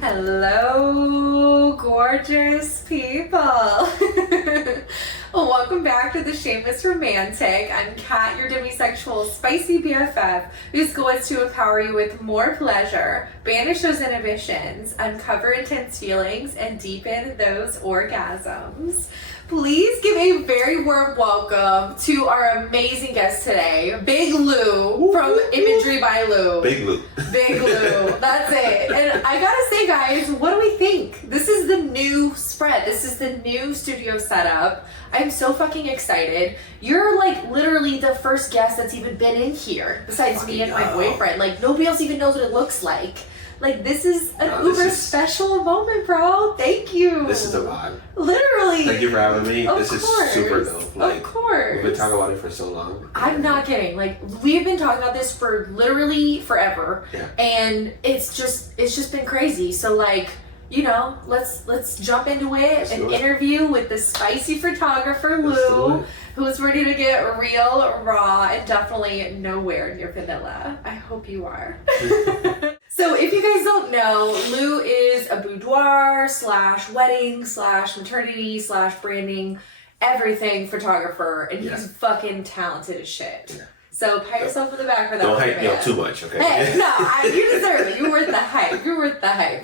Hello, gorgeous people. Welcome back to the Shameless Romantic. I'm Kat, your demisexual spicy BFF, whose goal is to empower you with more pleasure, banish those inhibitions, uncover intense feelings, and deepen those orgasms. Please give a very warm welcome to our amazing guest today, Big Lu from Imagery by Lu. Big Lu. Big Lu. That's it. And I gotta say, guys, what do we think? This is the new spread. This is the new studio setup. I'm so fucking excited. You're like literally the first guest that's even been in here, besides me and my boyfriend. Like nobody else even knows what it looks like. Like this is an special moment, bro. Thank you. This is the vibe. Literally. Thank you for having me. This is super dope. Like, of course. We've been talking about it for so long. I'm not kidding. Like we've been talking about this for literally forever. Yeah. And it's just been crazy. So like, you know, let's jump into it and interview with the spicy photographer Lu, who's ready to get real, raw, and definitely nowhere near vanilla. I hope you are. So if you guys don't know, Lu is a boudoir / wedding / maternity / branding, everything photographer, and he's fucking talented as shit. Yeah. So pat yourself on the back for that. Don't hype me up too much, okay? Hey, no, you deserve it. You're worth the hype. You're worth the hype.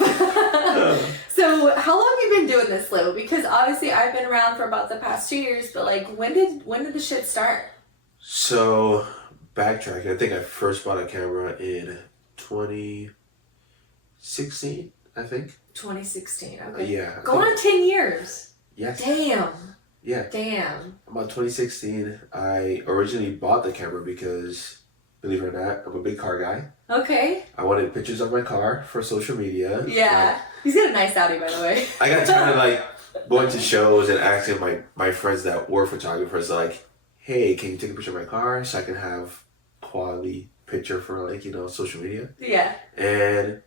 So how long have you been doing this, Lu? Because obviously I've been around for about the past 2 years, but like when did the shit start? So backtracking, I think I first bought a camera in 2016, I think. 2016, okay. Yeah. Going on 10 years. Yes. Damn. Yeah. Damn. About 2016, I originally bought the camera because, believe it or not, I'm a big car guy. Okay. I wanted pictures of my car for social media. Yeah. He's got a nice Audi, by the way. I got tired of like going to shows and asking my friends that were photographers like, hey, can you take a picture of my car so I can have quality picture for like, you know, social media? Yeah. And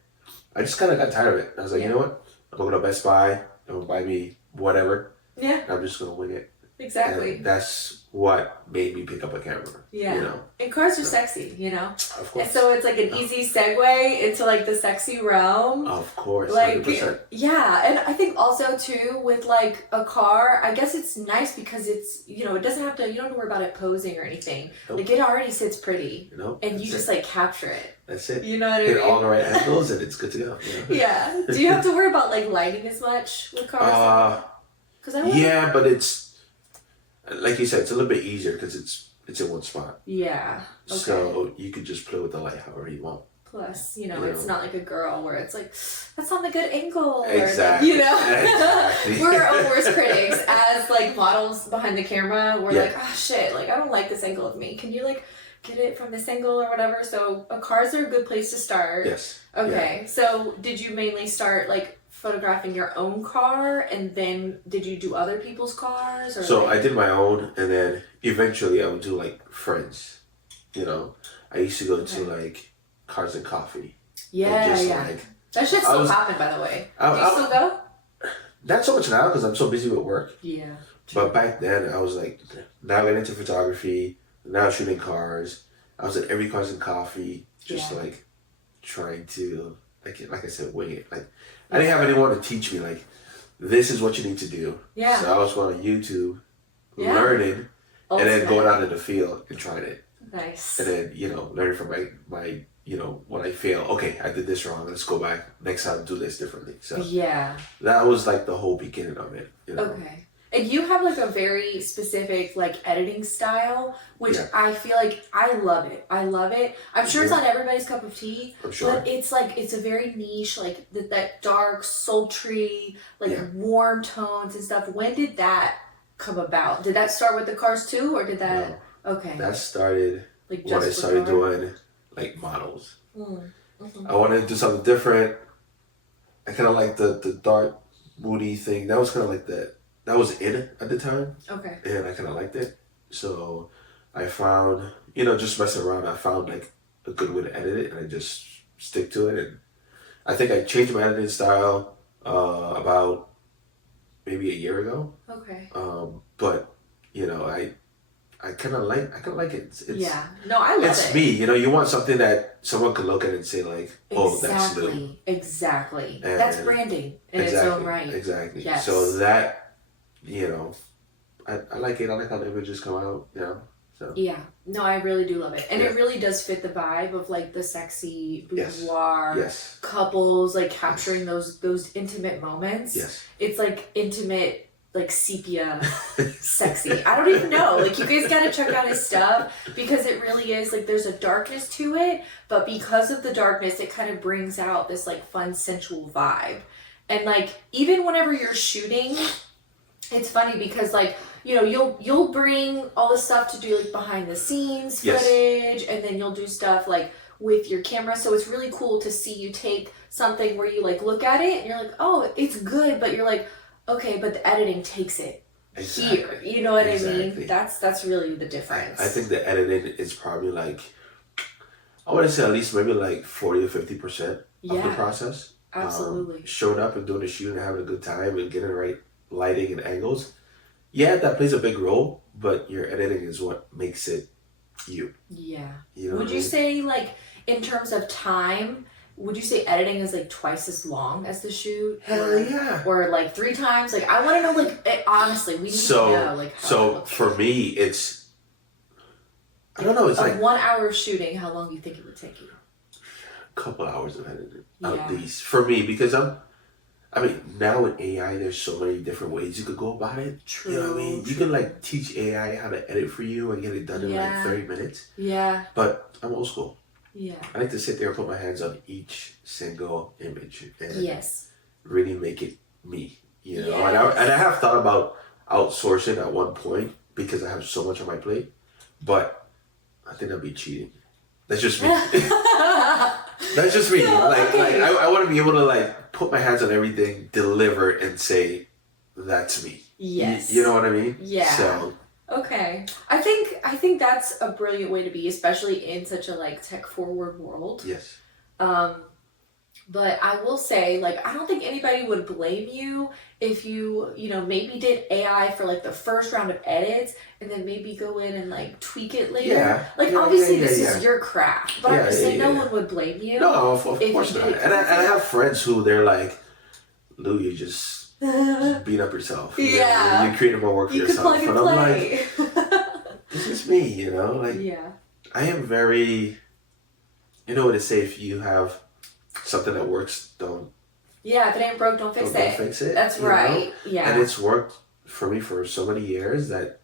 I just kind of got tired of it. I was like, you know what? I'm going to go to Best Buy. I'm going to buy me whatever. Yeah. And I'm just going to wing it. Exactly. And that's what made me pick up a camera. Yeah. You know? And cars are sexy, you know? Of course. And so it's like an easy segue into like the sexy realm. Of course. Like, 100%. yeah. And I think also too with like a car, I guess it's nice because it's, you know, it doesn't have to, you don't have to worry about it posing or anything. Nope. Like it already sits pretty. Nope. And you just like capture it. That's it. You know what I mean? Hit all the right angles and it's good to go. You know? Yeah. Do you have to worry about like lighting as much with cars? Yeah, but it's like you said, it's a little bit easier because it's in one spot. Yeah. Okay. So you could just play with the light however you want. Plus, you know, it's not like a girl where it's like, that's not a good angle. Exactly. Or, you know? Exactly. We're our worst critics as like models behind the camera. We're like, oh shit, like I don't like this angle of me. Can you like get it from this angle or whatever? So cars are a good place to start. Yes. Okay. Yeah. So did you mainly start like photographing your own car and then did you do other people's cars? Or so like... I did my own and then eventually I would do like friends. You know, I used to go to like Cars and Coffee. Yeah, and just, yeah. Like, that shit still happen, by the way. Do you still go? Not so much now because I'm so busy with work. Yeah. But back then I was like, now getting into photography, now shooting cars. I was at every Cars and Coffee, just like trying to, like I said, wing it. Like I didn't have anyone to teach me like, this is what you need to do. Yeah. So I was going on YouTube, learning, and then going out in the field and trying it. Nice. And then, you know, learning from my you know, when I fail, okay, I did this wrong, let's go back. Next time, do this differently. So that was like the whole beginning of it. You know? Okay. And you have like a very specific like editing style, which I feel like I love it. I love it. I'm sure it's not everybody's cup of tea, but it's like, it's a very niche, like that dark, sultry, like warm tones and stuff. When did that come about? Did that start with the cars too, or did that? No. Okay. That started like when I started doing like models. Mm-hmm. I wanted to do something different. I kind of like the dark, moody thing. That was kind of like that was in it at the time. Okay. And I kind of liked it. So I found, you know, just messing around, I found like a good way to edit it and I just stick to it. And I think I changed my editing style about maybe a year ago. Okay. But you know, I kind of like it. It's, yeah. No, I love it. It's me. You know, you want something that someone can look at and say like, "Oh, that's Lu." Exactly. And that's branding in its own right. Exactly. Yes. So that, you know, I like it. I like how the images come out. You know. So. Yeah. No, I really do love it, and it really does fit the vibe of like the sexy boudoir couples, like capturing those intimate moments. Yes. It's like intimate. Like sepia sexy. I don't even know. Like you guys gotta check out his stuff because it really is like there's a darkness to it, but because of the darkness it kind of brings out this like fun sensual vibe. And like even whenever you're shooting, it's funny because like, you know, you'll bring all the stuff to do like behind the scenes footage, and then you'll do stuff like with your camera. So it's really cool to see you take something where you like look at it and you're like, oh, it's good, but you're like, okay, but the editing takes it here. You know what I mean? That's really the difference. I think the editing is probably like, I want to say at least maybe like 40 to 50% of the process. Absolutely. Showing up and doing the shoot and having a good time and getting the right lighting and angles. Yeah, that plays a big role, but your editing is what makes it you. Yeah. You know would you say like in terms of time, would you say editing is like twice as long as the shoot? Hell yeah. Or like 3 times? Like I want to know like honestly, we need to know like how so for me it's I don't know, it's like 1 hour of shooting, how long do you think it would take you? A couple hours of editing at least. For me, because I mean, now with AI, there's so many different ways you could go about it. True. You know what I mean? You can like teach AI how to edit for you and get it done in like 30 minutes. Yeah. But I'm old school. Yeah. I like to sit there and put my hands on each single image and really make it me. You know, and I have thought about outsourcing at one point because I have so much on my plate, but I think that'd be cheating. That's just me. That's just me. Like I want to be able to like put my hands on everything, deliver, and say, "That's me." Yes. You know what I mean? Yeah. So. Okay. I think that's a brilliant way to be, especially in such a like tech forward world. Yes. But I will say, like, I don't think anybody would blame you if you know, maybe did AI for like the first round of edits and then maybe go in and like tweak it later. Yeah. Like obviously this is your craft, but I'm just saying no one would blame you. No, of course not. And I have friends who they're like, Lu, you just beat up yourself. You know? You're creating more work for yourself. And I'm like, this is me, you know? Like, I am very, you know what they say, if you have something that works, don't. Yeah, if it ain't broke, don't fix it. Don't fix it. That's right. Know? Yeah. And it's worked for me for so many years that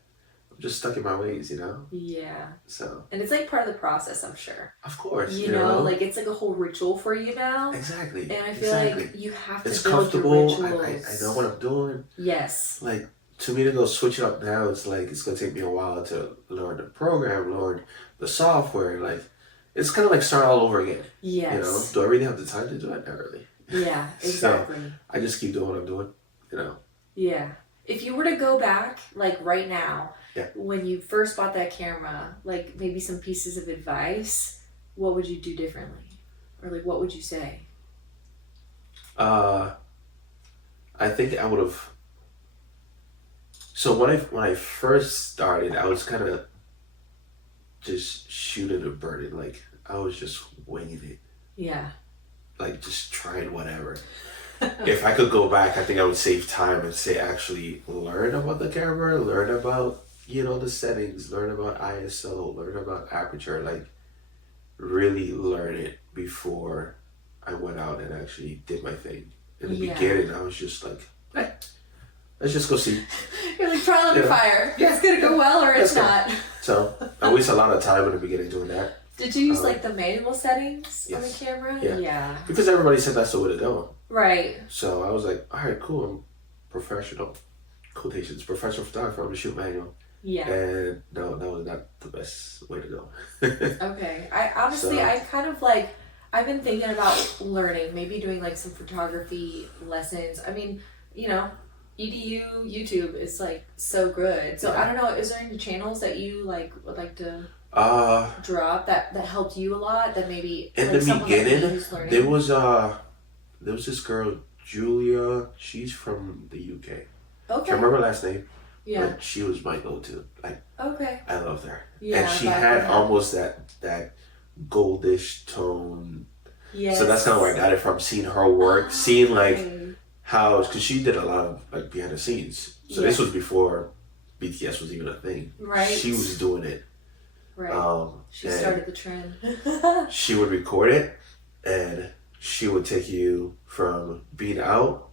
I'm just stuck in my ways, you know? Yeah. So. And it's like part of the process, I'm sure. Of course. You know, like it's like a whole ritual for you now. Exactly. And I feel like you have to it's build comfortable. your rituals. I know what I'm doing. Yes. Like, to me to go switch it up now, it's like, it's going to take me a while to learn the program, learn the software. Like, it's kind of like starting all over again. Yes. You know, do I really have the time to do it? Not really. Yeah, exactly. So, I just keep doing what I'm doing, you know. Yeah. If you were to go back, like right now, when you first bought that camera, like maybe some pieces of advice, what would you do differently? Or like, what would you say? I think I would have. So when I first started, I was kind of just shooting and burning. Like I was just winging it. Yeah. Like just trying whatever. If I could go back, I think I would save time and say actually learn about the camera, learn about, you know, the settings, learn about ISO, learn about aperture, like really learn it before I went out and actually did my thing. In the beginning, I was just like, hey, let's just go see. You're like trial under fire. It's gonna go well or it's not. So I waste a lot of time in the beginning doing that. Did you use like the manual settings on the camera? Yeah. Because everybody said that's the way to go. Right. So I was like, all right, cool. I'm professional. Quotations. Professional photographer. I'm gonna shoot manual. Yeah. And no, that was not the best way to go. Okay. I honestly, I kind of like, I've been thinking about learning, maybe doing like some photography lessons. I mean, you know, EDU YouTube is like so good. So I don't know, is there any channels that you like would like to drop that helped you a lot, that maybe in like the beginning there was this girl Julia, she's from the UK, Can't remember her last name. Yeah. But she was my go-to. Like, okay. I loved her. Yeah. And she had almost that goldish tone. Yes. So that's kind of where I got it from, seeing her work, seeing like how, because she did a lot of like behind the scenes. So this was before BTS was even a thing. Right. She was doing it. Right. She started the trend. She would record it, and she would take you from being out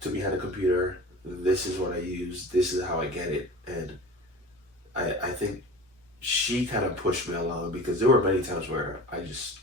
to behind a computer. This is what I use. This is how I get it. And I think she kind of pushed me along, because there were many times where I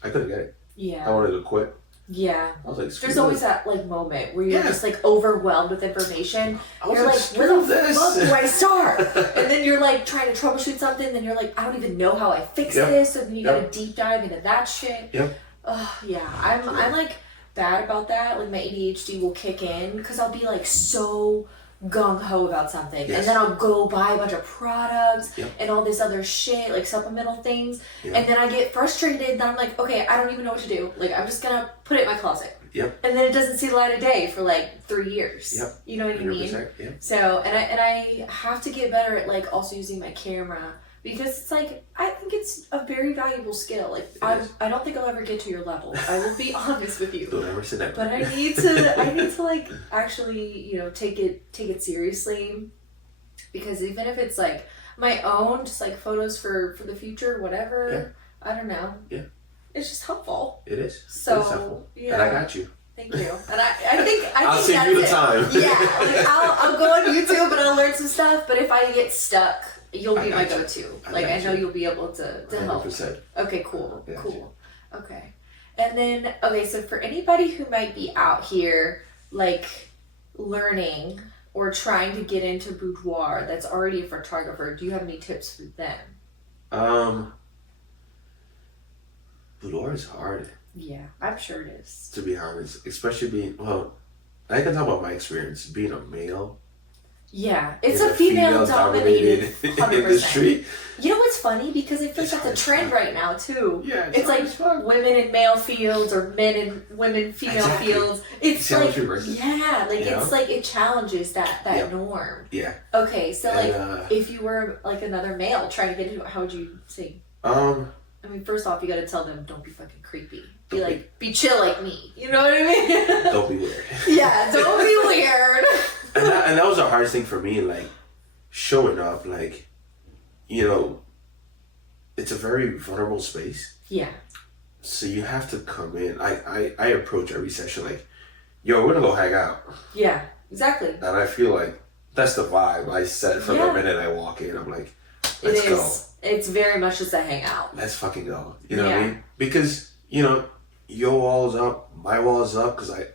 couldn't get it. Yeah. I wanted to quit. Yeah. I was like, there's always that like moment where you're just like overwhelmed with information. You're like, where the fuck do I start? And then you're like trying to troubleshoot something, and then you're like, I don't even know how I fix this, and then you gotta deep dive into that shit. Yep. Oh yeah. I'm like bad about that. Like my ADHD will kick in because I'll be like so gung-ho about something, and then I'll go buy a bunch of products and all this other shit, like supplemental things, and then I get frustrated, and I'm like, okay, I don't even know what to do. Like, I'm just gonna put it in my closet. Yep. And then it doesn't see the light of day for like 3 years. Yep. You know what I mean? Yep. So, and I have to get better at like also using my camera, because it's like, I think it's a very valuable skill. Like, I don't think I'll ever get to your level. I will be honest with you. Don't ever say that. But I need to like actually, you know, take it seriously, because even if it's like my own, just like photos for the future, whatever, I don't know. Yeah. It's just helpful. It is. So, it is helpful. yeah. And I got you. Thank you. And I think I'll save you the time. Yeah, like I'll go on YouTube and I'll learn some stuff, but if I get stuck, you'll be my go-to. Like, I know you'll be able to help. 100%. Okay, cool. Okay. And then, okay, so for anybody who might be out here, like, learning or trying to get into boudoir that's already a photographer, do you have any tips for them? Boudoir is hard. Yeah, I'm sure it is. To be honest, especially I can talk about my experience being a male. Yeah, it's a female-dominated industry. You know what's funny? Because I feel like that's a trend right now too. Yeah, it's like women in male fields or men and women female fields. It's like it's like it challenges that norm. Yeah. Okay, so like if you were like another male trying to get into it, how would you say? I mean, first off, you got to tell them, don't be fucking creepy. Be chill like me. You know what I mean? Don't be weird. Yeah, don't be weird. And that was the hardest thing for me, like, showing up, like, you know, it's a very vulnerable space. Yeah. So you have to come in. I approach every session like, yo, we're gonna go hang out. Yeah, exactly. And I feel like that's the vibe I set from the minute I walk in. I'm like, let's go. It's very much just a hangout. Let's fucking go. You know what I mean? Because, you know, your wall's up, my wall's up, because I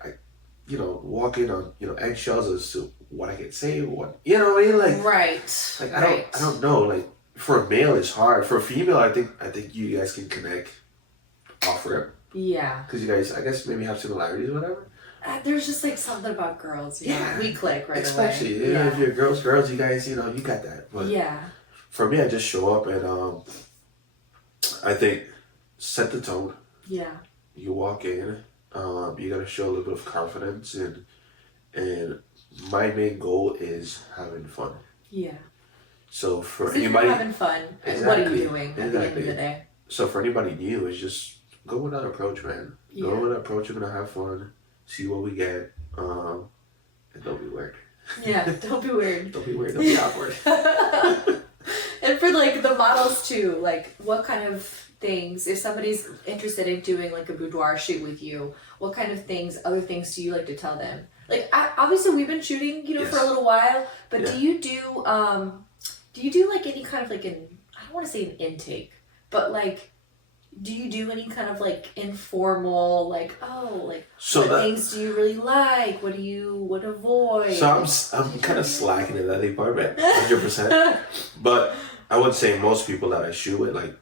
you know, walking on, you know, eggshells as to what I can say, what, you know what I mean? Like, like I don't know. Like, for a male, it's hard. For a female, I think you guys can connect off rip. Yeah. Because you guys, I guess, maybe have similarities or whatever. There's just like something about girls. Yeah. We click right Especially, away. If you're girls, you guys, you know, you got that. But for me, I just show up and I think set the tone. Yeah. You walk in. You gotta show a little bit of confidence, and my main goal is having fun. Yeah. So for anybody having fun, what are you doing at the end of the day? So for anybody new, it's just go with that approach, man. Go with that approach. You're gonna have fun. See what we get. And don't be weird. Yeah, don't be weird. Don't be weird. Don't be awkward. And for like the models too, like what kind of things, if somebody's interested in doing like a boudoir shoot with you, what kind of other things do you like to tell them? Like, obviously we've been shooting, you know, for a little while, but do you do like any kind of like I don't want to say an intake, but like, do you do any kind of like informal, like, what things do you really like? What do you avoid? So I'm kind of slacking in that department, 100%. But I would say most people that I shoot with, like,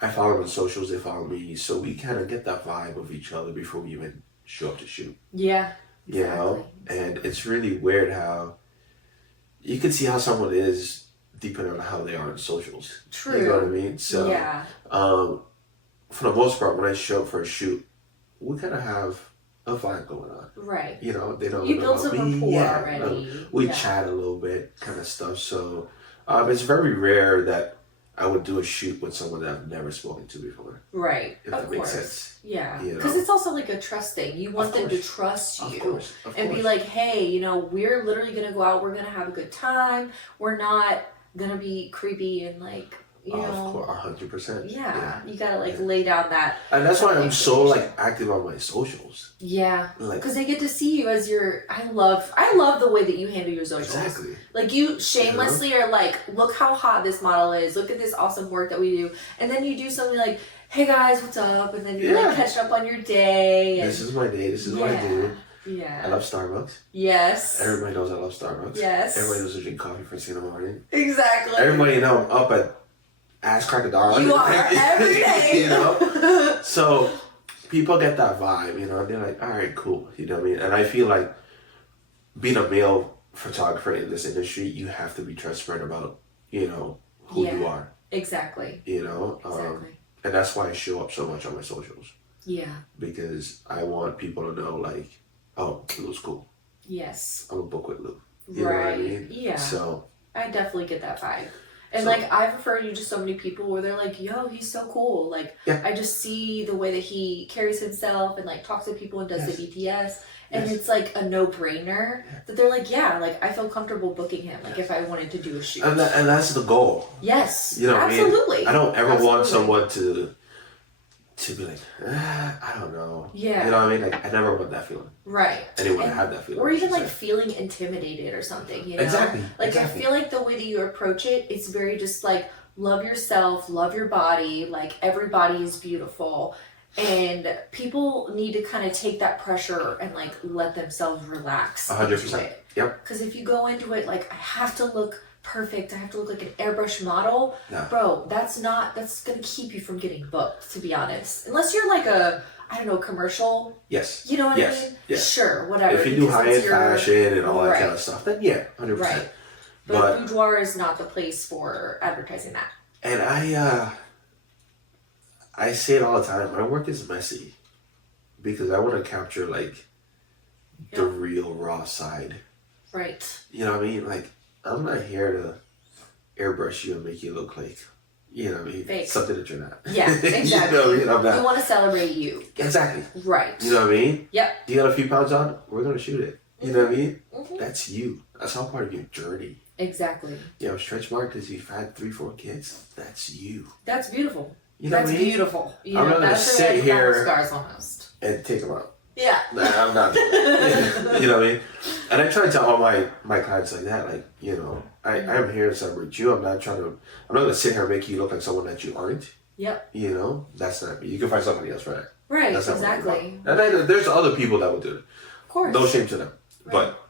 I follow them on socials, they follow me, so we kind of get that vibe of each other before we even show up to shoot. Yeah. You know? And it's really weird how you can see how someone is depending on how they are on socials. True. You know what I mean? So, for the most part, when I show up for a shoot, we kind of have a vibe going on. Right. You know, they don't you know built about some me. rapport Yeah, already. we chat a little bit, kind of stuff. So it's very rare that I would do a shoot with someone that I've never spoken to before. Right. If that makes sense. Yeah. You know? Because it's also like a trust thing. You want them to trust you. Of course. And be like, hey, you know, we're literally going to go out. We're going to have a good time. We're not going to be creepy and like, you know. Of course, 100%. Yeah. You got to like lay down that. And that's why I'm so like active on my socials. Yeah. Like, because they get to see you as your. I love the way that you handle your socials. Exactly. Like you shamelessly are like, look how hot this model is. Look at this awesome work that we do. And then you do something like, hey guys, what's up? And then you like catch up on your day. And, this is my day. This is what I do. Yeah. I love Starbucks. Yes. Everybody knows I love Starbucks. Yes. Everybody knows I drink coffee first thing in the morning. Exactly. Everybody know I'm up at ass crack of dawn. You are every day. You know? So people get that vibe, you know, and they're like, all right, cool. You know what I mean? And I feel like being a male photographer in this industry, you have to be transparent about, you know, who you are. Exactly. You know? Exactly. And that's why I show up so much on my socials. Yeah. Because I want people to know, like, oh, Lu's cool. Yes. I'm a book with Lu. You right. know what I mean? Yeah. So I definitely get that vibe. And like I've referred you to so many people where they're like, yo, he's so cool. Like I just see the way that he carries himself and like talks to people and does the BTS. And it's like a no-brainer that they're like, yeah, like I feel comfortable booking him. Like if I wanted to do a shoot. And that's the goal. Yes. You know what absolutely. I mean? I don't ever want someone to be like, I don't know. Yeah. You know what I mean? Like I never want that feeling. Right. Anyone have that feeling. Or even like feeling intimidated or something, you know? Exactly. Like exactly. I feel like the way that you approach it, it's very just like love yourself, love your body, like everybody is beautiful. And people need to kind of take that pressure and like let themselves relax. 100%. Yep. Because if you go into it like I have to look perfect, I have to look like an airbrush model, bro, that's gonna keep you from getting booked, to be honest. Unless you're like a, I don't know, commercial. Yes. You know what I mean? Yes. Sure, whatever. If you do high-end fashion and all that kind of stuff, then 100%. Right. But Boudoir is not the place for advertising that. And I say it all the time, my work is messy. Because I want to capture like the real raw side. Right. You know what I mean? Like I'm not here to airbrush you and make you look like, you know what I mean? Fake. Something that you're not. Yeah, exactly. You know what I mean? I'm not. We want to celebrate you. Exactly. Right. You know what I mean? Yep. You got a few pounds on? We're going to shoot it. You know what I mean? Mm-hmm. That's you. That's all part of your journey. Exactly. You know, stretch mark because you've had 3-4 kids. That's you. That's beautiful. You know what I mean? Beautiful. You I'm know, not going to that's sit here scars almost. and take them out. Yeah. Nah, I'm not. You know what I mean? And I try to tell all my clients like that, like, you know, I'm here to celebrate you. I'm not going to sit here and make you look like someone that you aren't. Yep. You know, that's not me. You can find somebody else for that. Right, that's exactly. And there's other people that would do it. Of course. No shame to them. Right. But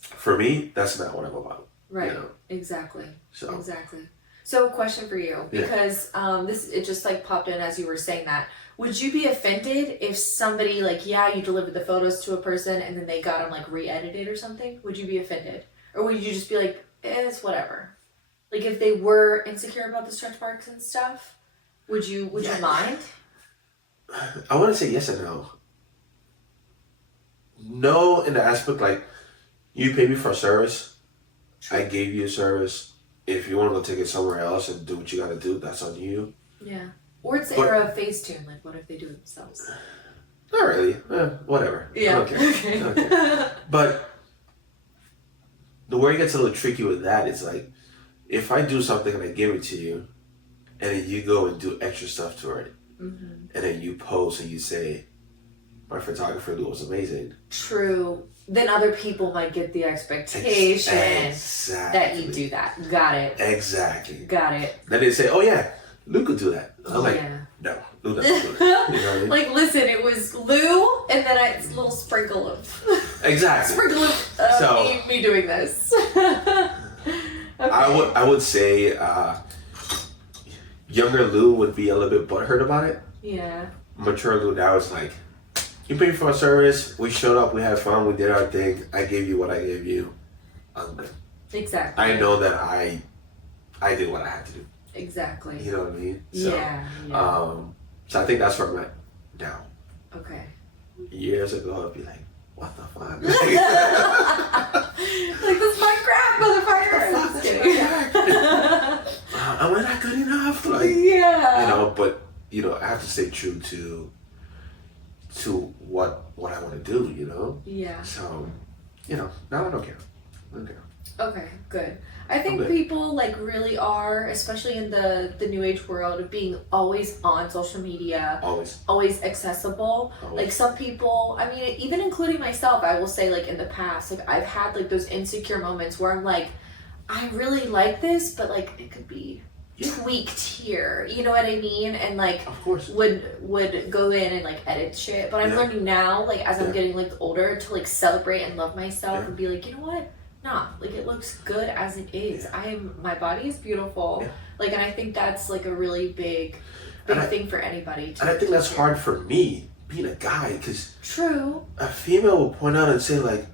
for me, that's not what I'm about. Right. You know? Exactly. So. Exactly. So, question for you, because it just like popped in as you were saying that. Would you be offended if somebody like, you delivered the photos to a person and then they got them like re-edited or something? Would you be offended? Or would you just be like, it's whatever? Like if they were insecure about the stretch marks and stuff, would you mind? I want to say yes and no. No in the aspect like, you pay me for a service, I gave you a service. If you want to go take it somewhere else and do what you got to do, that's on you. Yeah. Or it's the era of Facetune. Like, what if they do it themselves? Not really. Whatever. Yeah. I don't care. Okay. I don't care. But the where it gets a little tricky with that is like, if I do something and I give it to you, and then you go and do extra stuff to it, and then you post and you say, my photographer Lu was amazing. True. Then other people might get the expectation that you do that. Got it. Exactly. Got it. Then they say, oh yeah, Lu could do that. I'm like, no, Lu doesn't do that. You know what I mean? Like, listen, it was Lu, and then it's a little sprinkle of... Exactly. Sprinkle of me doing this. Okay. I would say younger Lu would be a little bit butthurt about it. Yeah. Mature Lu now is like, you paid for a service, we showed up, we had fun, we did our thing, I gave you what I gave you, I'm good. Exactly. I know that I did what I had to do. Exactly. You know what I mean? So, yeah. So I think that's where I'm at now. Okay. years ago, I'd be like, what the fuck? Like, this is my crap, motherfucker. I'm just kidding. Am I not good enough? Like, yeah. You know, but, you know, I have to stay true to what I want to do, you know? Yeah. So, you know, now I don't care. I don't care. Okay, good. I think people like really are, especially in the new age world, of being always on social media, always accessible. Always. Like some people, I mean, even including myself, I will say, like in the past, like I've had like those insecure moments where I'm like, I really like this, but like it could be tweaked here. You know what I mean? And like, of course, would go in and like edit shit. But I'm learning now, like as I'm getting like older, to like celebrate and love myself and be like, you know what? Nah, like it looks good as it is. My body is beautiful. Like, and I think that's like a really big thing for anybody. And I think that's hard for me, being a guy, because true, a female will point out and say like,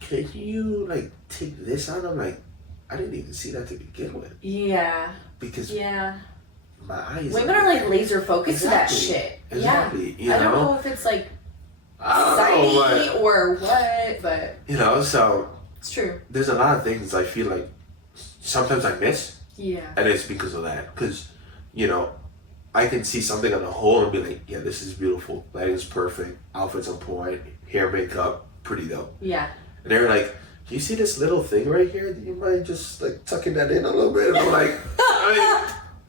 can you like take this out? I'm like, I didn't even see that to begin with. Yeah. Because my eyes. Women are like laser focused to that shit. Exactly. Yeah. I don't know if it's like society or what, but you know, so. It's true. There's a lot of things I feel like sometimes I miss. Yeah. And it's because of that. Because, you know, I can see something on the whole and be like, yeah, this is beautiful. Lighting is perfect. Outfits on point. Hair, makeup, pretty dope. Yeah. And they're like, do you see this little thing right here? Do you mind just like tucking that in a little bit? And I'm like, I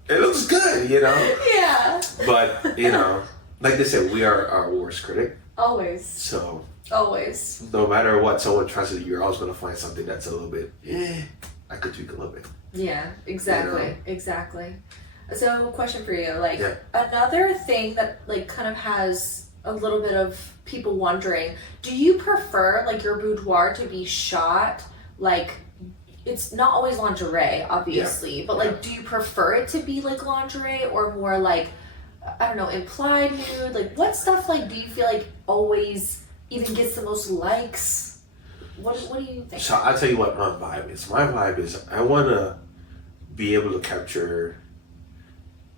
mean, it looks good, you know? Yeah. But, you know, like they said, we are our worst critic. Always. So. Always. No matter what someone tries to do, you're always going to find something that's a little bit, I could tweak a little bit. Yeah, exactly. You know? Exactly. So, question for you. Like, another thing that, like, kind of has a little bit of people wondering, do you prefer, like, your boudoir to be shot, like, it's not always lingerie, obviously, but, like, do you prefer it to be, like, lingerie or more, like, I don't know, implied nude? Like, what stuff, like, do you feel like always even gets the most likes? What do you think? So I'll tell you what my vibe is. My vibe is I want to be able to capture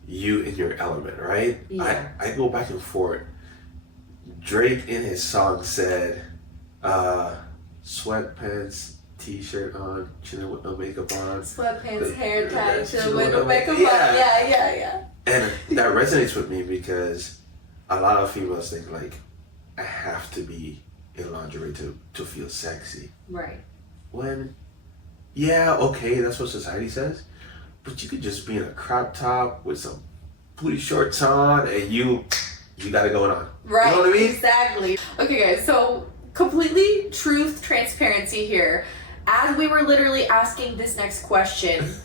you in your element, right? Yeah. I go back and forth. Drake in his song said, sweatpants, t-shirt on, chilling with no makeup on. Sweatpants, hair tied, chilling with no makeup on. Yeah. And that resonates with me because a lot of females think like, I have to be in lingerie to feel sexy. Right. When, okay, that's what society says, but you could just be in a crop top with some booty shorts on and you got it going on. Right, you know what I mean? Exactly. Okay guys, so completely truth, transparency here. As we were literally asking this next question,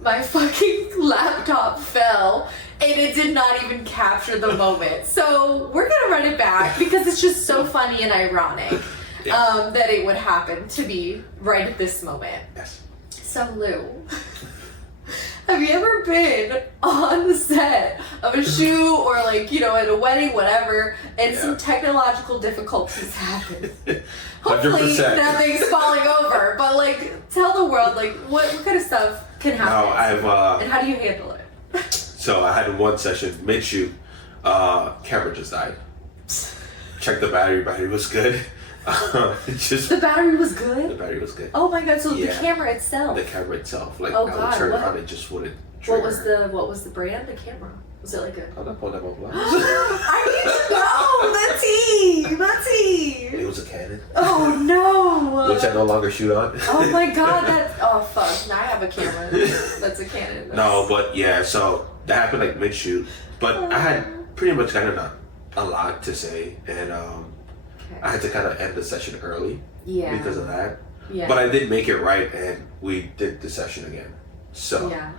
my fucking laptop fell and it did not even capture the moment. So we're gonna run it back because it's just so funny and ironic that it would happen to be right at this moment. Yes. So Lou, have you ever been on the set of a shoot or like, you know, at a wedding, whatever, and some technological difficulties happen? 100%. Hopefully nothing's falling over, but like tell the world like what kind of stuff can happen. No, and how do you handle it? So I had one session mid-shoot, camera just died. Checked the battery was good. The battery was good? The battery was good. Oh my god, so the camera itself. The camera itself. Like I would turn it on, it just wouldn't trigger. What was the brand, the camera? Was it like a... I'm not pulling that up. I need to know! The tea! It was a Canon. Oh no! Which I no longer shoot on. Oh my god, oh fuck. Now I have a camera that's a Canon. No, but so that happened like mid-shoot. But I had pretty much kind of a lot to say. And I had to kind of end the session early because of that. Yeah. But I did make it right and we did the session again. So, I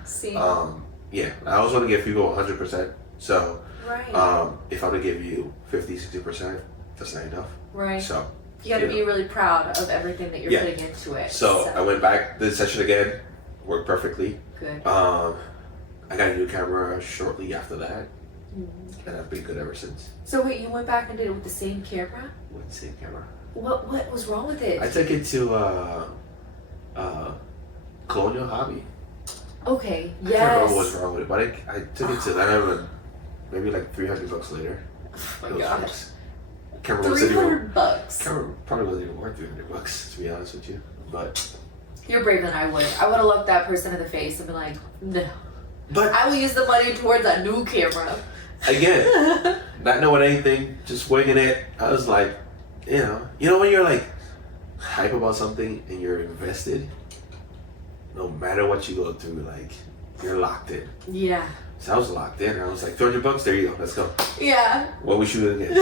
always want to give people 100%. So, if I'm going to give you 50, 60%, that's not enough. Right. So, you got to be really proud of everything that you're putting into it. So, I went back, did the session again, worked perfectly. Good. I got a new camera shortly after that. And I've been good ever since. So wait, you went back and did it with the same camera? With the same camera. What was wrong with it? I took it to Colonial Hobby. Okay, I can't remember what was wrong with it, but I took it to them and maybe like $300 later. Oh my god. camera $300. Camera probably wasn't even worth $300, to be honest with you. But you're braver than I would. I would have looked that person in the face and been like, no. But I will use the money towards a new camera. Again, not knowing anything, just winging it. I was like, you know when you're like hype about something and you're invested, no matter what you go through, like you're locked in. Yeah. So I was locked in. I was like, $300. There you go. Let's go. Yeah. What we shooting again?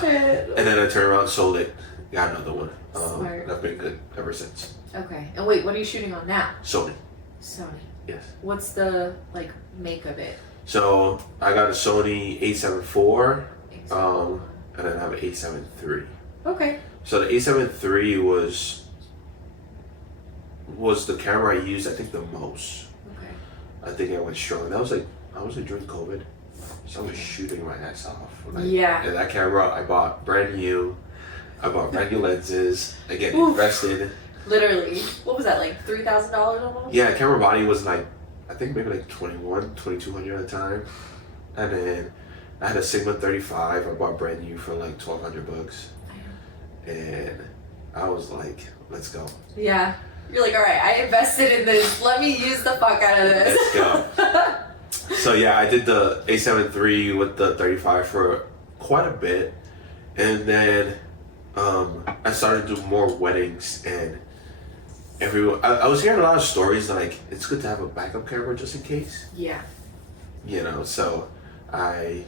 Shit. And then I turned around, sold it, got another one. Smart. And I've been good ever since. Okay. And wait, what are you shooting on now? Sony. Yes. What's the make of it? So I got a Sony a7 IV, and then I have an a7 III. Okay. So the a7 III was the camera I used, I think, the most. Okay. I think I went strong. That was during COVID, so I was shooting my ass off. Yeah. And that camera I bought brand new. I bought brand new lenses. Again, invested. Literally. What was that, like $3,000 almost? Yeah, camera body was like, I think maybe like $2,200 at the time. And then I had a Sigma 35 I bought brand new for like $1,200. And I was like, let's go. Yeah. You're like, all right, I invested in this. Let me use the fuck out of this. Let's go. So yeah, I did the a7 III with the 35 for quite a bit. And then I started doing more weddings, and I was hearing a lot of stories like it's good to have a backup camera just in case. Yeah. So I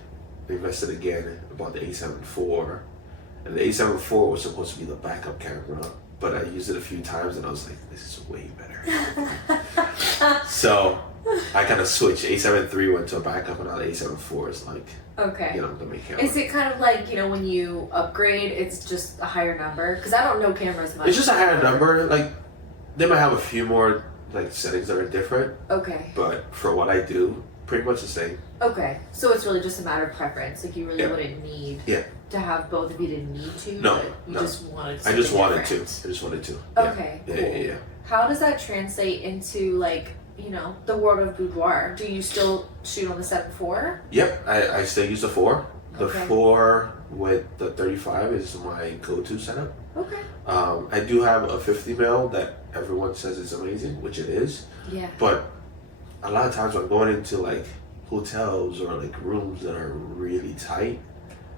invested again, bought the a7 IV, and the a7 IV was supposed to be the backup camera, but I used it a few times and I was like, this is way better. So I kind of switched. a7 III went to a backup, and now the a7 IV is like, okay. The main camera. Is it kind of like, when you upgrade, it's just a higher number? Because I don't know cameras much. It's just a higher number. Like, they might have a few more like settings that are different. Okay. But for what I do, pretty much the same. Okay. So it's really just a matter of preference. Like, you really wouldn't need to have both if you didn't need to. No. But you just wanted to. I just wanted to. Okay. Yeah. Cool. Yeah. How does that translate into the world of boudoir? Do you still shoot on the 7.4? Yep. I still use the 4. The Okay. 4 with the 35 is my go-to setup. Okay. I do have a 50 mil that everyone says is amazing, which it is. Yeah. But a lot of times when I'm going into like hotels or like rooms that are really tight,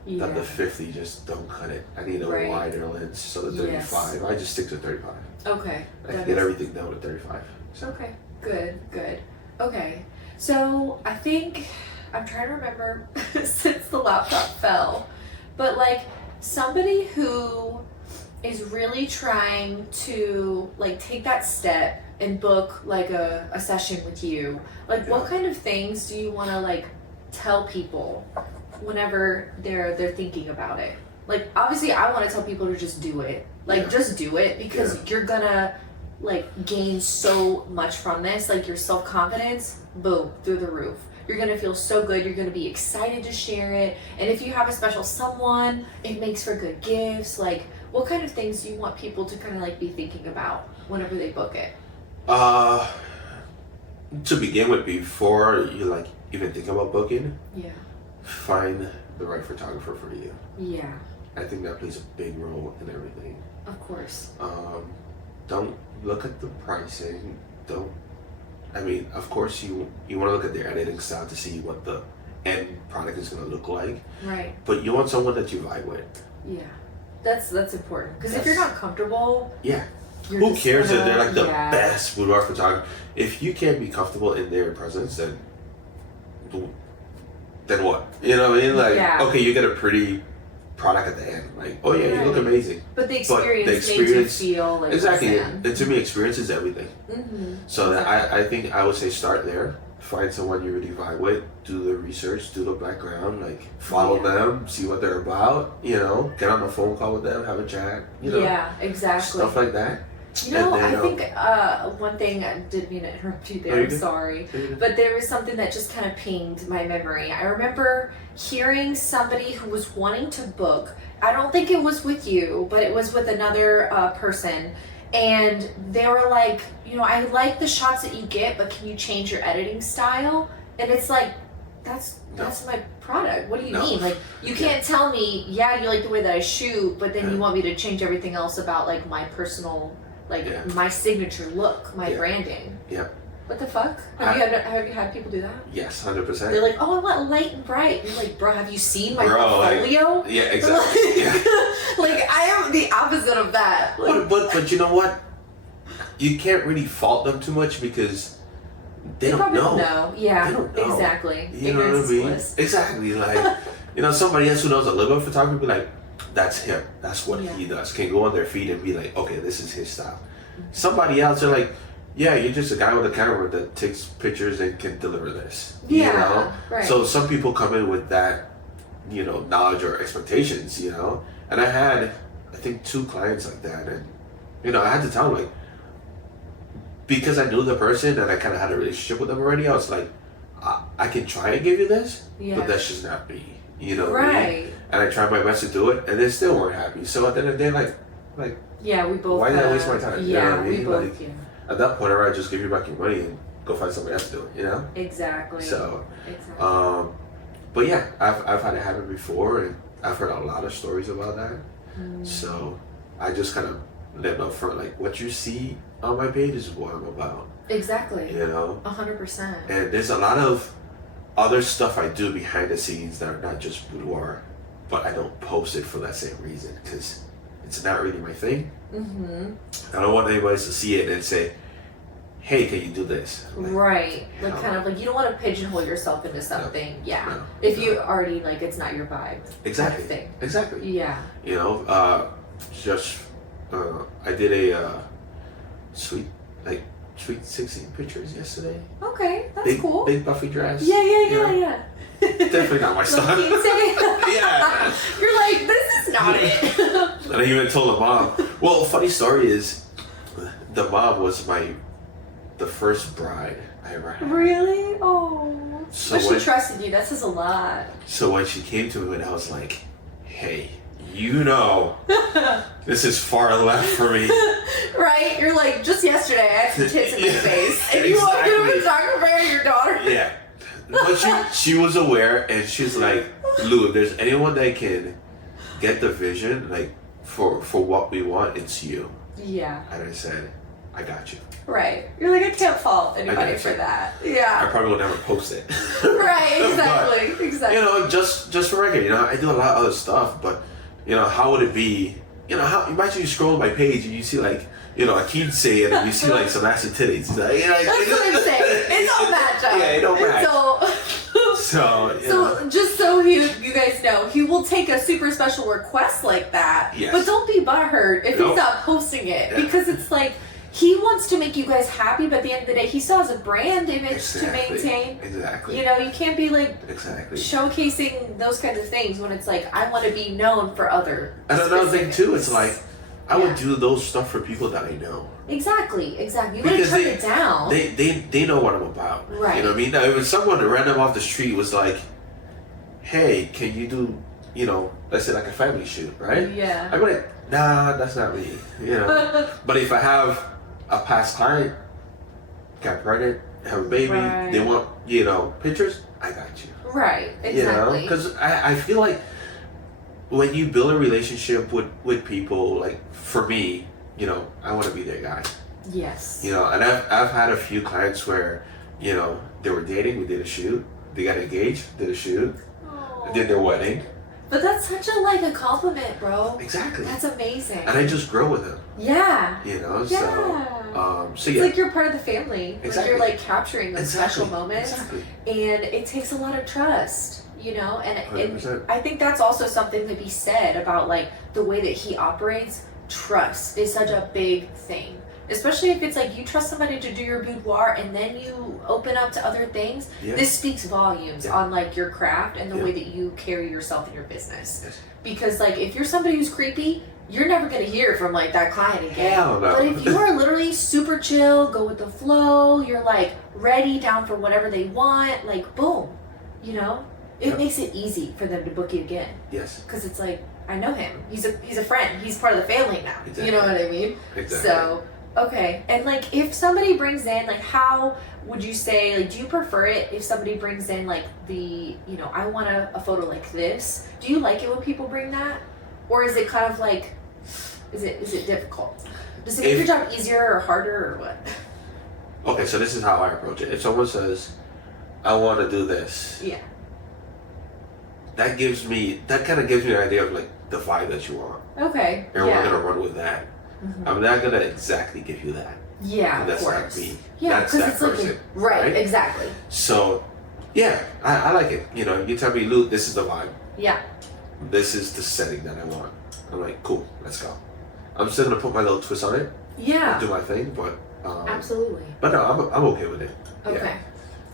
that the 50 just don't cut it. I need a wider lens, so the 35. I just stick to 35. Okay. I can get everything done with 35. So. Okay. Good. Okay. So I think I'm trying to remember since the laptop fell, but somebody who is really trying to take that step and book a session with you, what kind of things do you want to tell people whenever they're thinking about it? Obviously I want to tell people to just do it. Just do it, because you're gonna gain so much from this. Your self-confidence, boom, through the roof. You're gonna feel so good. You're gonna be excited to share it. And if you have a special someone, it makes for good gifts. What kind of things do you want people to kind of be thinking about whenever they book it? To begin with, before you even think about booking, find the right photographer for you. Yeah. I think that plays a big role in everything. Of course. Don't look at the pricing. Of course you want to look at their editing style to see what the end product is going to look like. Right. But you want someone that you vibe with. Yeah. That's important. Because if you're not comfortable, who cares if they're the best boudoir photographer? If you can't be comfortable in their presence, then what? You know what I mean? Okay, you get a pretty product at the end. You look amazing. But the experience makes you feel exactly. And to me, experience is everything. Mm-hmm. So I think I would say start there. Find someone you really vibe with. Do the research. Do the background. Follow them. See what they're about. Get on a phone call with them. Have a chat. Yeah, exactly. Stuff like that. I think one thing, I didn't mean to interrupt you there, I'm sorry, but there was something that just kind of pinged my memory. I remember hearing somebody who was wanting to book, I don't think it was with you, but it was with another person, and they were I like the shots that you get, but can you change your editing style? And it's that's my product. What do you mean? Like, you can't tell me, yeah, you like the way that I shoot, but then you want me to change everything else about like my personal, like my signature look, my branding. Yeah. What the fuck? Have you had people do that? Yes, 100%. They're like, oh, I want light and bright. You're like, bro, have you seen my portfolio? Like, yeah, exactly. Like, I am the opposite of that. Like, but you know what? You can't really fault them too much because they don't know. Yeah, they don't know. Exactly. You know what I mean? Exactly. Like, you know, somebody else who knows a little bit of photography be like, that's him. That's what he does. Can go on their feed and be like, okay, this is his style. Somebody else, they're like, yeah, you're just a guy with a camera that takes pictures and can deliver this. Yeah, you know? Right. So some people come in with that, you know, knowledge or expectations, you know? And I had, I think, 2 clients like that. And, you know, I had to tell them, like, because I knew the person and I kind of had a relationship with them already, I was like, I can try and give you this, but that's just not me. You know what I mean? And I tried my best to do it, and they still weren't happy. So at the end of the day, like, yeah, we both. Why did I waste my time? Yeah, you know what I mean? We both. Like, at that point, I'd rather just give you back your money and go find somebody else to do it. You know? Exactly. So, but yeah, I've had it happen before, and I've heard a lot of stories about that. So I just kind of lived up front, like, what you see on my page is what I'm about. Exactly. You know? 100%. And there's a lot of other stuff I do behind the scenes that are not just boudoir, but I don't post it for that same reason because it's not really my thing. I don't want anybody to see it and say, hey, can you do this? Like, right. Like, kind of like, you don't want to pigeonhole yourself into something. If you already, like, it's not your vibe. Exactly. Kind of thing. Exactly. Yeah. You know, I did a sweet 16 pictures yesterday. Okay, that's cool. Big puffy dress. Yeah. Definitely not my style. Yeah. You're like, this is not it. And I even told the mom. Well, funny story is, the mom was the first bride I ever had. Really? Oh. So but she trusted you. That says a lot. So when she came to me, and I was like, hey, you know, this is far left for me. Right? You're like, just yesterday I had some tits in my face. And Exactly. you walked in with a photographer and your daughter. Yeah. But she was aware, and she's like, Lu, if there's anyone that can get the vision, like, for what we want, it's you. Yeah. And I said, I got you. Right. You're like, I can't fault anybody for that. Yeah. I probably will never post it. Right, exactly. But, exactly. You know, just for record, you know, I do a lot of other stuff, but, you know, how would it be, you know, imagine you scroll my page and you see, like, you know, a kid say it and you see, like, some nasty titties. Like, you know, that's what I'm saying. It don't match up. Yeah, it don't match. So just so you guys know, he will take a super special request like that. Yes. But don't be butthurt if he's not posting it. Yeah. Because it's like, he wants to make you guys happy, but at the end of the day, he still has a brand image to maintain. Exactly. You know, you can't be like showcasing those kinds of things when it's like, I want to be known for other. And another thing too, it's like, I would do those stuff for people that I know. Exactly. You want to turn it down. They know what I'm about. Right. You know what I mean? Now, if someone random off the street was like, hey, can you do, you know, let's say like a family shoot, right? Yeah. I'm like, nah, that's not me. You know. But if I have a past client, got pregnant, have a baby, they want, you know, pictures, I got you. Right, exactly. Because I feel like when you build a relationship with people, like for me, you know, I want to be their guy. Yes. You know, and I've had a few clients where, you know, they were dating, we did a shoot, they got engaged, did a shoot, did their wedding. But that's such a compliment, bro. Exactly. That's amazing. And I just grow with them. Yeah. You know, so it's like you're part of the family. Exactly. Like you're like capturing those special moments. Exactly. And it takes a lot of trust, you know? And 100%. I think that's also something to be said about like the way that he operates. Trust is such a big thing. Especially if it's like you trust somebody to do your boudoir and then you open up to other things. Yeah. This speaks volumes on like your craft and the way that you carry yourself in your business. Yes. Because like if you're somebody who's creepy, you're never gonna hear from like that client again. Hell no. But if you are literally super chill, go with the flow, you're like ready, down for whatever they want, like boom, you know, it makes it easy for them to book you again. Yes. Because it's like, I know him. He's a friend. He's part of the family now. Exactly. You know what I mean? Exactly. So Okay, and like if somebody brings in, like how would you say, like do you prefer it if somebody brings in like the, you know, I want a photo like this? Do you like it when people bring that? Or is it kind of like, is it difficult? Does it make your job easier or harder or what? Okay, so this is how I approach it. If someone says, I want to do this. Yeah. That kind of gives me an idea of like the vibe that you want. Okay. And we're going to run with that. Mm-hmm. I'm not going to exactly give you that. Yeah, that's of course. not me. Yeah, that's that it's person. Like right, exactly. So, yeah, I like it. You know, you tell me, Lu, this is the vibe. Yeah. This is the setting that I want. I'm like, cool, let's go. I'm still going to put my little twist on it. Yeah. Do my thing, but... absolutely. But no, I'm okay with it. Okay.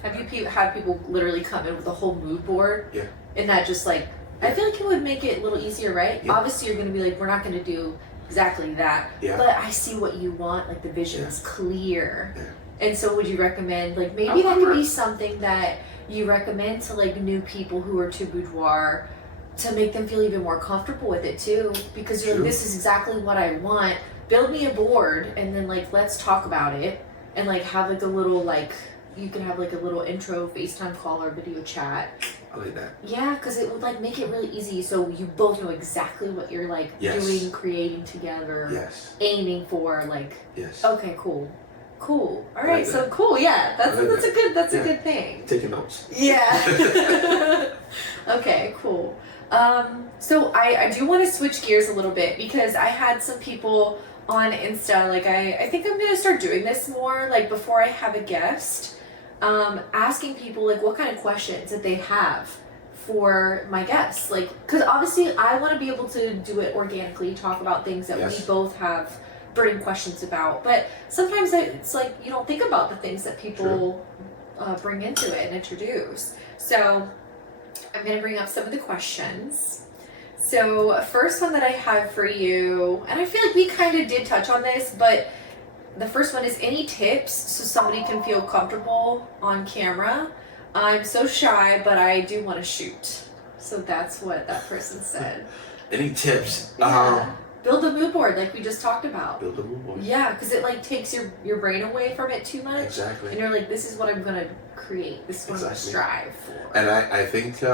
Yeah. Have you had people literally come in with a whole mood board? Yeah. And that just like, I feel like it would make it a little easier, right? Yeah. Obviously, you're going to be like, we're not going to do exactly that. Yeah. But I see what you want. Like the vision is clear. Yeah. And so would you recommend, like maybe that could be something that you recommend to like new people who are to Boudoir to make them feel even more comfortable with it too? Because you're like, this is exactly what I want. Build me a board and then like, let's talk about it. And like have like a little like, you can have like a little intro FaceTime call or video chat. I like that. Yeah, because it would like make it really easy so you both know exactly what you're like doing, creating together, aiming for, like. Yes. Okay, cool. All right, like so cool. Yeah, that's a good thing. Taking notes. Yeah. Okay, cool. So I do want to switch gears a little bit because I had some people on Insta, like I think I'm gonna start doing this more, like before I have a guest. Asking people like what kind of questions that they have for my guests, like because obviously I want to be able to do it organically, talk about things that we both have burning questions about, but sometimes it's like you don't think about the things that people bring into it and introduce. So I'm going to bring up some of the questions. So first one that I have for you, and I feel like we kind of did touch on this, but the first one is any tips so somebody can feel comfortable on camera. I'm so shy, but I do want to shoot. So that's what that person said. Any tips? Yeah. Build a mood board like we just talked about. Build a mood board. Yeah, because it like takes your brain away from it too much. Exactly. And you're like, this is what I'm going to create. This is what I'm going to strive for. And I think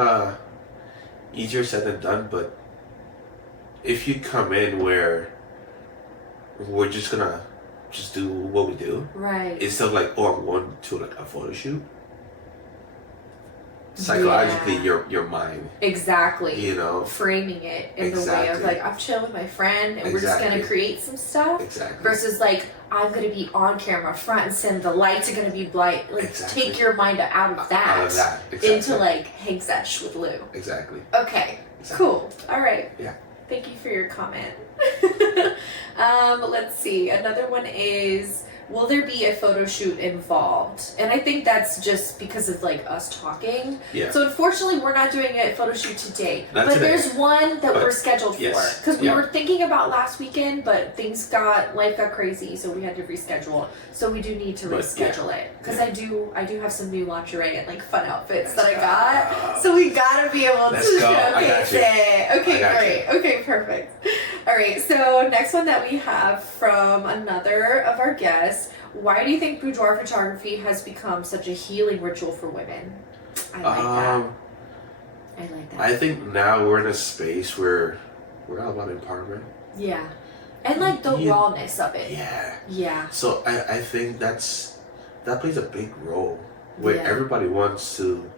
easier said than done, but if you come in where we're just going to just do what we do. Right. Instead of like, I'm going to like a photo shoot. Psychologically, your mind. Exactly. You know. Framing it in the way of like, I'm chilling with my friend and we're just going to create some stuff. Exactly. Versus like, I'm going to be on camera, front and center. The lights are going to be bright. Like, take your mind out of that. Into like Hank Sesh with Lu. Exactly. Okay. Cool. All right. Yeah. Thank you for your comment. Let's see. Another one is, will there be a photo shoot involved? And I think that's just because of like us talking. Yeah. So unfortunately, we're not doing a photo shoot today. Not but today. There's one that we're scheduled for. Because we were thinking about last weekend, but life got crazy, so we had to reschedule. So we do need to reschedule it. Because I do have some new lingerie and like fun outfits that I got. So we gotta be able to showcase it. Okay, great. Okay, perfect. All right, so next one that we have from another of our guests. Why do you think boudoir photography has become such a healing ritual for women? I like that. I think now we're in a space where we're all about empowerment. Yeah. And like the rawness of it. Yeah. Yeah. So I think that plays a big role where everybody wants to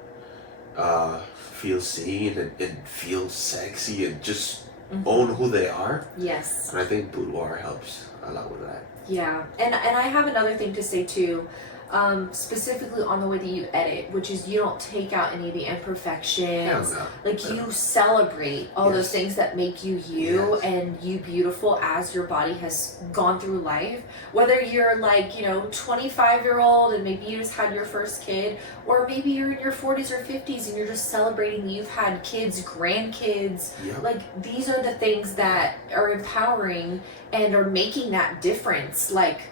feel seen and feel sexy and just own who they are. Yes. And I think boudoir helps a lot with that. Yeah, and I have another thing to say too, specifically on the way that you edit, which is you don't take out any of the imperfections. No. Like you celebrate all those things that make you you and you beautiful as your body has gone through life. Whether you're like, 25-year-old and maybe you just had your first kid, or maybe you're in your 40s or 50s and you're just celebrating you've had kids, grandkids. Yep. Like these are the things that are empowering and are making that difference, like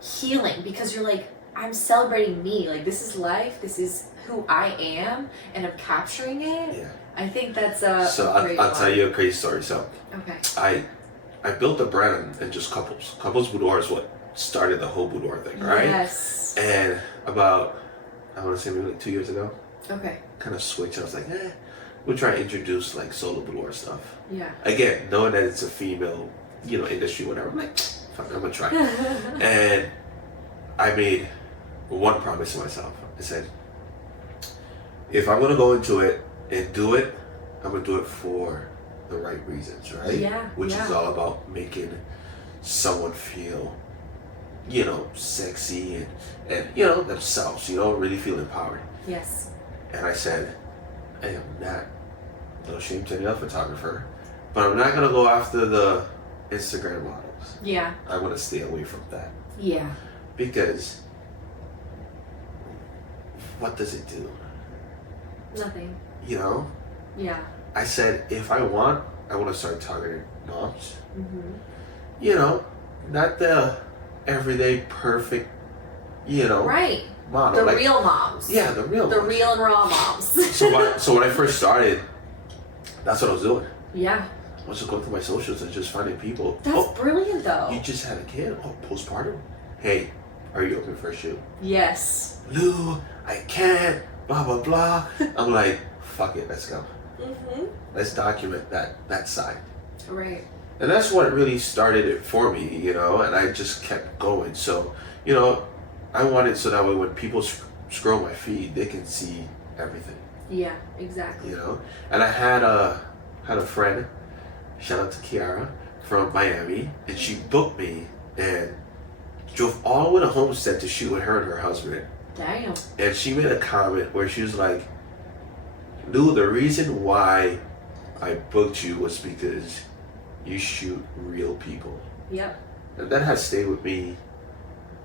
healing, because you're like, I'm celebrating me, like this is life, this is who I am, and I'm capturing it. Yeah. I think that's a I'll tell you a crazy story. So okay. I built a brand in just couples. Couples Boudoir is what started the whole Boudoir thing, right? Yes. And about, I want to say maybe like 2 years ago. Okay. Kind of switched. I was like, we'll try to introduce like solo Boudoir stuff. Yeah. Again, knowing that it's a female, industry, whatever. I'm like, fuck, I'm gonna try. And I made one promise to myself. I said, if I'm gonna go into it and do it, I'm gonna do it for the right reasons, right? Yeah. Which is all about making someone feel, sexy and themselves, really feel empowered. Yes. And I said, I am not, no shame to any other photographer, but I'm not gonna go after the Instagram models. Yeah. I'm gonna stay away from that. Yeah. Because what does it do? Nothing. Yeah. I said, if I want to start targeting moms. Mm-hmm. Not the everyday perfect, right. model. The real moms. Yeah, the real moms. real and raw moms. So when I first started, that's what I was doing. Yeah. I was just going through my socials and just finding people. That's brilliant though. You just had a kid. Oh, postpartum. Hey, are you open for a shoot? Yes. Lou, I can't. Blah blah blah. I'm like, fuck it, let's go. Mm-hmm. Let's document that side. Right. And that's what really started it for me, and I just kept going. So, I wanted so that way when people scroll my feed, they can see everything. Yeah, exactly. And I had a friend, shout out to Kiara from Miami, and she booked me and drove all the way to Homestead to shoot with her and her husband. Damn. And she made a comment where she was like, Lou, the reason why I booked you was because you shoot real people. Yep. And that has stayed with me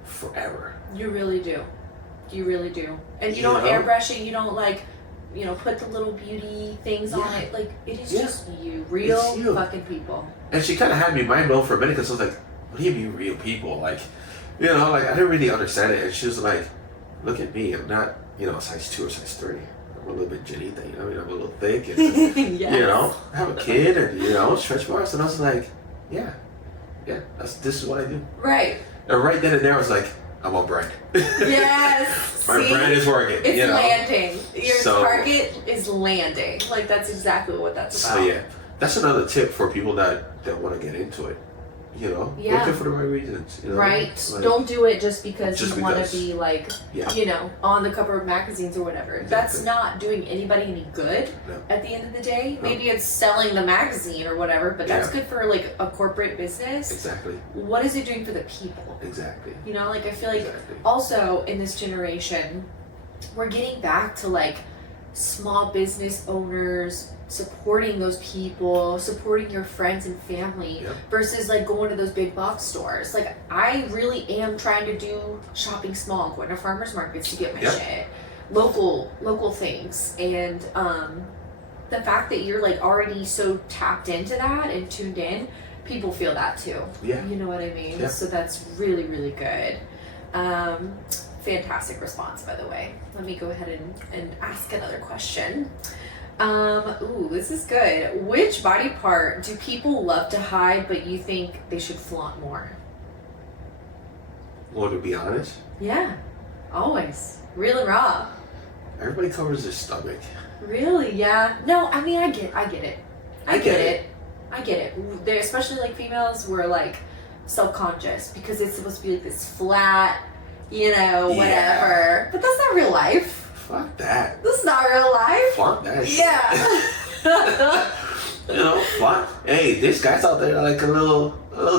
forever. You really do. You really do. And you don't airbrush it, you don't put the little beauty things on it. Like, it is just you. Real fucking people. And she kind of had me mind blown for a minute because I was like, what do you mean real people? Like, I didn't really understand it. And she was like, look at me. I'm not, a size 2 or size 3. I'm a little bit Janita, I'm a little thick. And, yes. I have a kid and, stretch marks. And I was like, yeah, this is what I do. Right. And right then and there, I was like, I'm on brand. Yes. My brand is working. It's landing. Your target is landing. Like, that's exactly what that's about. So, yeah. That's another tip for people that want to get into it. Looking for the right reasons. Right. Like, don't do it just because you want to be on the cover of magazines or whatever. Exactly. That's not doing anybody any good at the end of the day. No. Maybe it's selling the magazine or whatever, but that's good for like a corporate business. Exactly. What is it doing for the people? Exactly. I feel like also in this generation, we're getting back to like small business owners, supporting those people, supporting your friends and family versus like going to those big box stores. Like, I really am trying to do shopping small, going to farmers markets to get my shit, local things. And the fact that you're like already so tapped into that and tuned in, people feel that too. Yeah. You know what I mean? So that's really, really good. Fantastic response, by the way. Let me go ahead and ask another question. This is good. Which body part do people love to hide, but you think they should flaunt more? Well, to be honest? Yeah, always. Real and raw. Everybody covers their stomach. Really? Yeah. No, I mean, I get it. I get it. They're, especially like females, we're like self-conscious because it's supposed to be like this flat, whatever. But that's not real life. Fuck that. This is not real life. Fuck that shit. Yeah. Fuck. Hey, there's guys out there like a little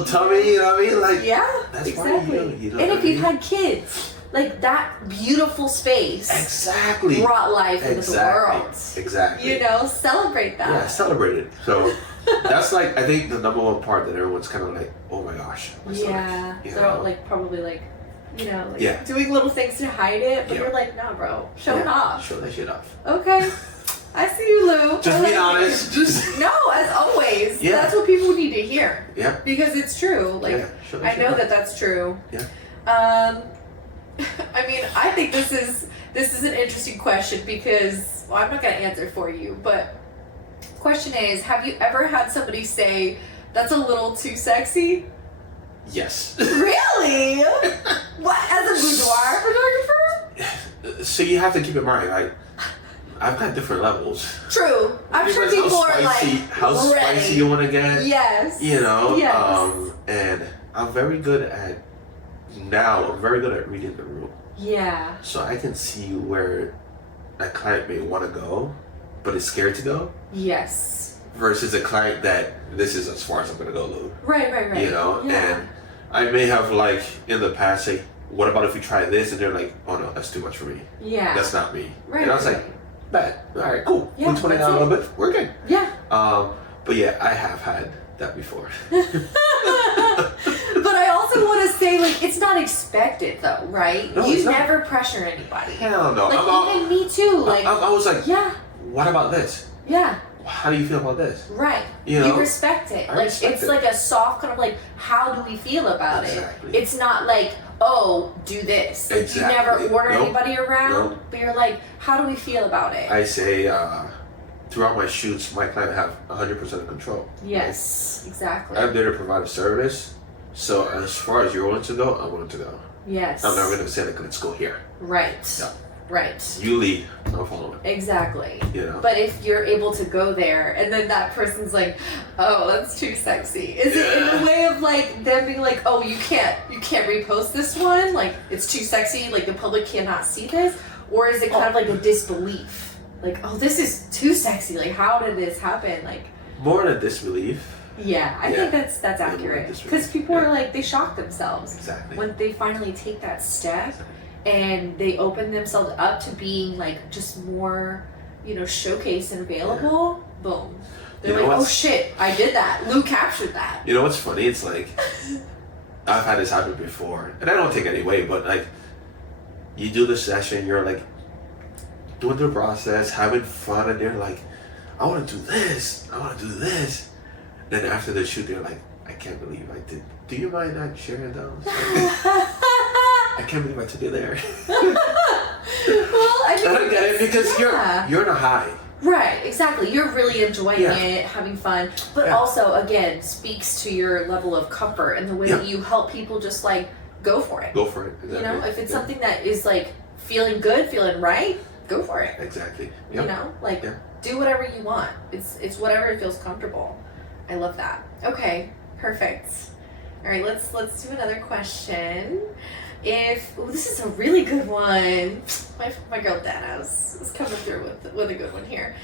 tummy, you know what I mean? Like, that's exactly. Part of you know and if you you've had kids, like that beautiful space brought life into the world. Exactly. Celebrate that. Yeah, celebrate it. So that's like, I think the number one part that everyone's kind of like, oh my gosh. So like probably like, doing little things to hide it, but you're like, nah, bro, show it off. Show that shit off. Okay. I see you, Lou. Just be honest. No, as always. Yeah. That's what people need to hear. Yeah. Because it's true. Like, I know that that's true. Yeah. I mean, I think this is an interesting question because, well, I'm not going to answer for you, but question is, have you ever had somebody say, that's a little too sexy? Yes. Really? What? As a boudoir photographer? So you have to keep in mind, like, I've got different levels. True. I'm sure people are like, how spicy you want to get. Yes. You know. Yes. And I'm very good at reading the room. Yeah. So I can see where a client may want to go, but is scared to go. Yes. Versus a client that this is as far as I'm gonna go, Lou. Right. You know, yeah. and I may have like in the past say, "What about if we try this?" And they're like, "Oh no, that's too much for me. Yeah. That's not me." Right. And I was like, "Bad. All right, cool. Yeah, We tone it down a little bit. We're good." Yeah. But yeah, I have had that before. But I also want to say, like, it's not expected, though, right? No, you it's not. never pressure anybody. Hell no. Like, even me too. Like, I was like, yeah, "What about this? yeah, How do you feel about this?" right. You know? respect it. I Like, respect it's it. like a soft kind of like, how do we feel about Exactly. it? It's not like, oh, do this. Like, Exactly. you never order Nope. anybody around, Nope. but you're like, how do we feel about it? I say, throughout my shoots, my client have 100% of control. Yes, exactly. I'm there to provide a service. So as far as you're willing to go, I'm willing to go. Yes. I'm never gonna say like, let's go here. Right. No. Right. You lead, I'm following. Exactly. You know. But if you're able to go there and then that person's like, oh, that's too sexy. Is it in the way of like them being like, oh, you can't repost this one? Like, it's too sexy, like the public cannot see this? Or is it kind of like a disbelief? Like, oh, this is too sexy. Like, how did this happen? Like, more than disbelief. yeah, I think that's accurate. Because people are like, they shock themselves. Exactly. When they finally take that step and they open themselves up to being like just more, showcased and available, boom. They're like, oh shit, I did that. Lou captured that. You know what's funny? It's like, I've had this happen before. And I don't take it any way, but like, you do the session, you're like, doing the process, having fun, and they're like, I want to do this. I want to do this. Then after the shoot, they're like, I can't believe I did. Do you mind not sharing those? I can't believe I took it there. Well, I mean, I get it because you're in a high. Right, exactly. You're really enjoying it, having fun, but also, again, speaks to your level of comfort and the way that you help people just like go for it. Go for it. Exactly. If it's something that is like feeling good, feeling right, go for it. Exactly. Do whatever you want. It's whatever feels comfortable. I love that. Okay, perfect. All right, let's do another question. This is a really good one. My girl Dana is coming through with a good one here.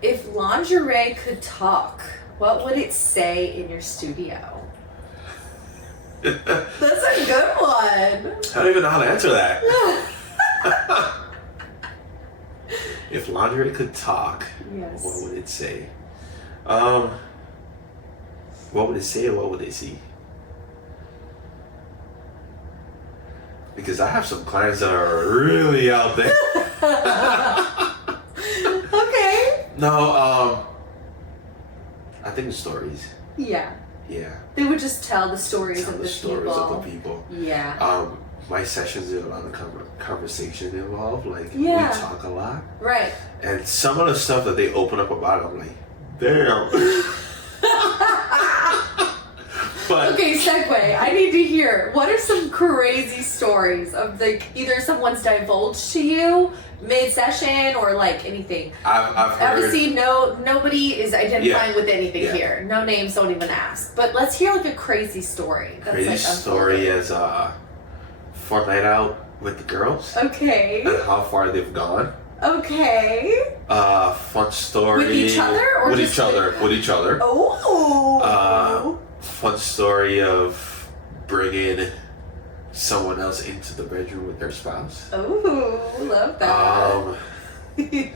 If lingerie could talk, what would it say in your studio? That's a good one. I don't even know how to answer that. If lingerie could talk, what would it say? What would it say or what would they see? Because I have some clients that are really out there. Okay. No, I think the stories. Yeah. Yeah. They would just tell the stories of the people. Yeah. My sessions, there's a lot of conversation involved. Like, we talk a lot. Right. And some of the stuff that they open up about, I'm like, damn. But, okay, segue. I need to hear, what are some crazy stories of like either someone's divulged to you mid-session or like anything? I've heard. Obviously, nobody is identifying with anything here. No names, don't even ask. But let's hear like a crazy story. That's crazy story is for night out with the girls. Okay. And how far they've gone. Okay. Fun story. With each other or with just with each other. Oh. Fun story of bringing someone else into the bedroom with their spouse. Oh, love that.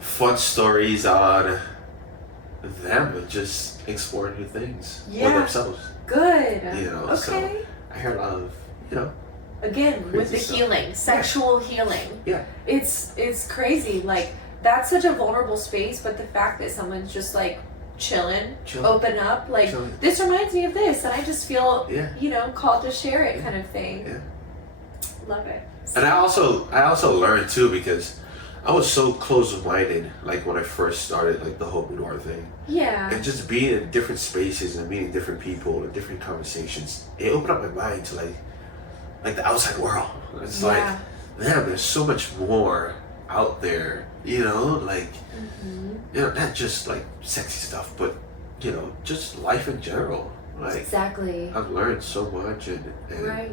Fun stories on them just exploring new things with themselves. Good. Okay. So I heard a lot of, again, with the healing, sexual healing. Yeah. It's crazy. Like, that's such a vulnerable space, but the fact that someone's just like chilling, open up, like, this reminds me of this, and I just feel, called to share it kind of thing. Yeah. Love it. And I also learned too, because I was so close-minded, like when I first started, like the whole Boudoir thing. Yeah. And just being in different spaces and meeting different people and different conversations, it opened up my mind to like the outside world. It's like, man, there's so much more out there, you know, like, you know, not just like sexy stuff, but you know, just life in general. Like, exactly. I've learned so much, and right.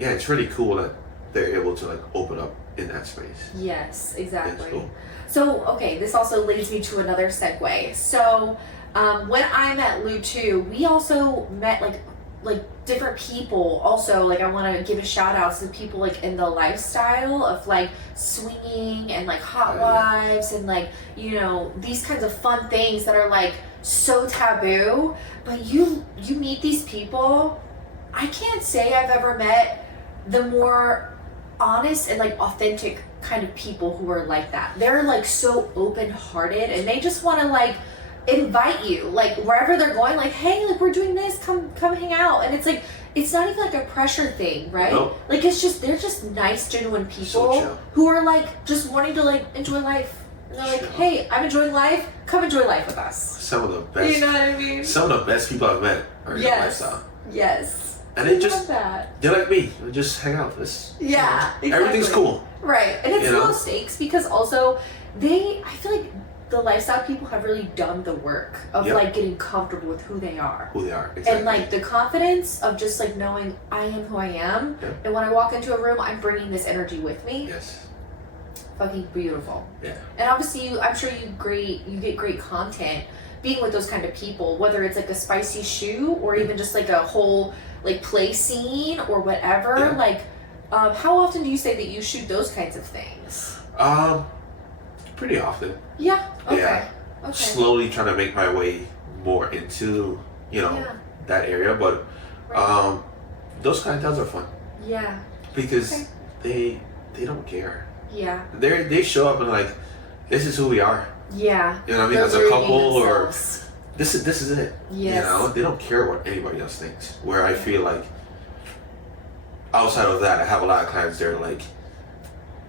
Yeah, it's really cool that they're able to like open up in that space. Yes, exactly. Cool. So, okay, this also leads me to another segue. So, when I met Lu too, we also met like different people. Also, like I want to give a shout out to people like in the lifestyle of like swinging and like hot wives and like, you know, these kinds of fun things that are like so taboo. But you meet these people. I can't say I've ever met the more honest and like authentic kind of people who are like that. They're like so open-hearted and they just want to like invite you like wherever they're going, like, hey, like we're doing this, come hang out. And it's like, it's not even like a pressure thing, right? Nope. Like it's just, they're just nice, genuine people who are like just wanting to like enjoy life. And they're like, hey, I'm enjoying life, come enjoy life with us. Some of the best, you know what I mean? Some of the best people I've met are in the lifestyle. Yes. And they just, they're like me. They just hang out. Yeah, exactly. Everything's cool. Right. And it's low stakes because also I feel like the lifestyle people have really done the work of like getting comfortable with who they are. Exactly. And like the confidence of just like knowing I am who I am. Yeah. And when I walk into a room, I'm bringing this energy with me. Yes. Fucking beautiful. Yeah. And obviously I'm sure you get great content being with those kind of people, whether it's like a spicy shoe or even just like a whole like play scene or whatever. Yeah. Like, how often do you say that you shoot those kinds of things? Pretty often. Yeah. Okay. Yeah. Okay. Slowly trying to make my way more into, you know, that area, but those kind of times are fun. Yeah. Because they don't care. Yeah. They show up and like, this is who we are. Yeah. You know what I mean? As a couple or this is it. Yes. You know, they don't care what anybody else thinks. Where I feel like outside of that, I have a lot of clients that are like,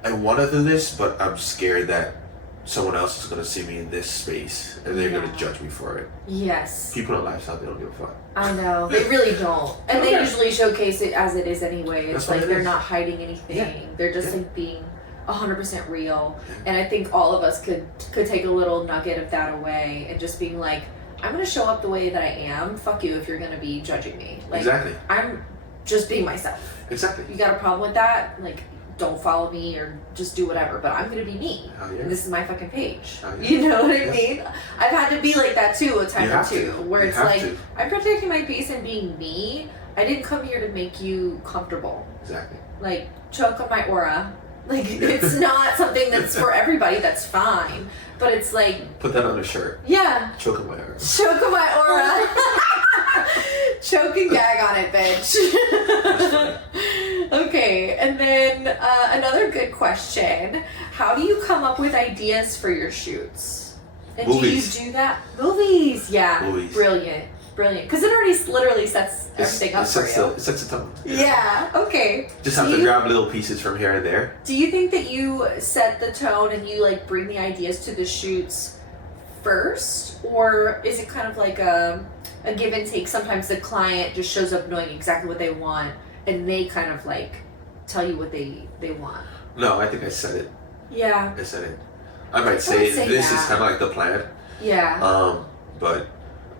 I want to do this, but I'm scared that someone else is going to see me in this space and they're going to judge me for it. Yes. People in lifestyle, they don't give a fuck. I know. They really don't. And they usually showcase it as it is anyway. It's like they're not hiding anything. Yeah. They're just like being 100% real. And I think all of us could take a little nugget of that away and just being like, I'm going to show up the way that I am. Fuck you if you're going to be judging me. Like, exactly. I'm just being myself. Exactly. You got a problem with that? Like, don't follow me or just do whatever. But I'm going to be me. Oh, yeah. And this is my fucking page. Oh, yeah. You know what I mean? I've had to be like that too a time or two. Where it's like, I'm protecting my peace and being me. I didn't come here to make you comfortable. Exactly. Like, choke on my aura. Like, it's not something that's for everybody. That's fine. But it's like... Put that on a shirt. Yeah. Choke on my aura. Choke on my aura. Choke and gag on it, bitch. Okay, and then another good question. How do you come up with ideas for your shoots? And Movies. Do you do that? Movies. Yeah. Movies. Brilliant. Because it already literally sets everything up for you. It sets the tone. Yeah, okay. Just have to grab little pieces from here and there. Do you think that you set the tone and you like bring the ideas to the shoots first? Or is it kind of like a give and take? Sometimes the client just shows up knowing exactly what they want and they kind of like tell you what they want. No, I think I said it. Yeah. I said it. I might say this is kind of like the plan. Yeah. But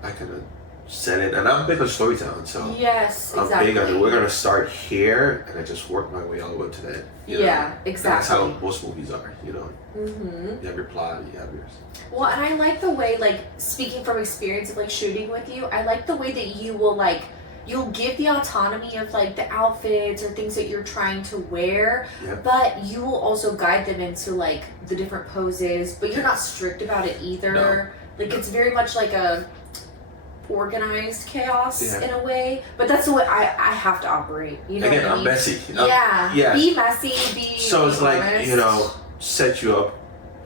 I kind of said it, and I'm big on storytelling, so yes, exactly. I'm big on it. We're gonna start here, and I just work my way all the way to that. You know? Exactly. And that's how most movies are, you know. Mm-hmm. You have your plot, you have yours. Well, and I like the way, like, speaking from experience of like shooting with you, I like the way that you will like, you'll give the autonomy of like the outfits or things that you're trying to wear, but you will also guide them into like the different poses, but you're not strict about it either. No. Like it's very much like a organized chaos in a way, but that's the way I have to operate. You know, again, what I mean? I'm messy. Yeah, be messy. So it's like, you know, set you up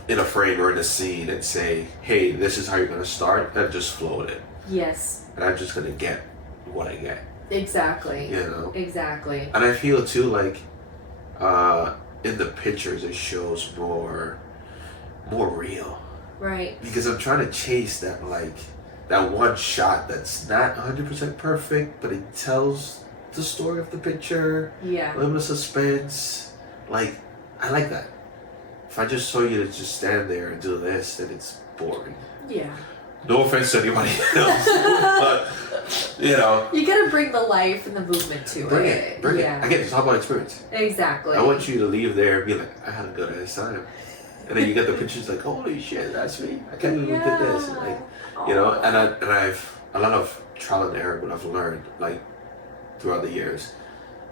in a frame or in a scene and say, hey, this is how you're gonna start, and just flow with it. Yes. And I'm just gonna get what I get. Exactly. You know. Exactly. And I feel too like in the pictures it shows more real. Right. Because I'm trying to chase that like that one shot that's not 100% perfect, but it tells the story of the picture. Yeah. A little bit of suspense. Like, I like that. If I just saw you to just stand there and do this, then it's boring. Yeah. No offense to anybody else, but you know. You gotta bring the life and the movement to Bring it. Bring it. I get to talk about experience. Exactly. I want you to leave there and be like, I had a good ass time. And then you get the pictures like, holy shit, that's me. I can't believe we did this. And like, you know, and I've a lot of trial and error, what I've learned, like throughout the years.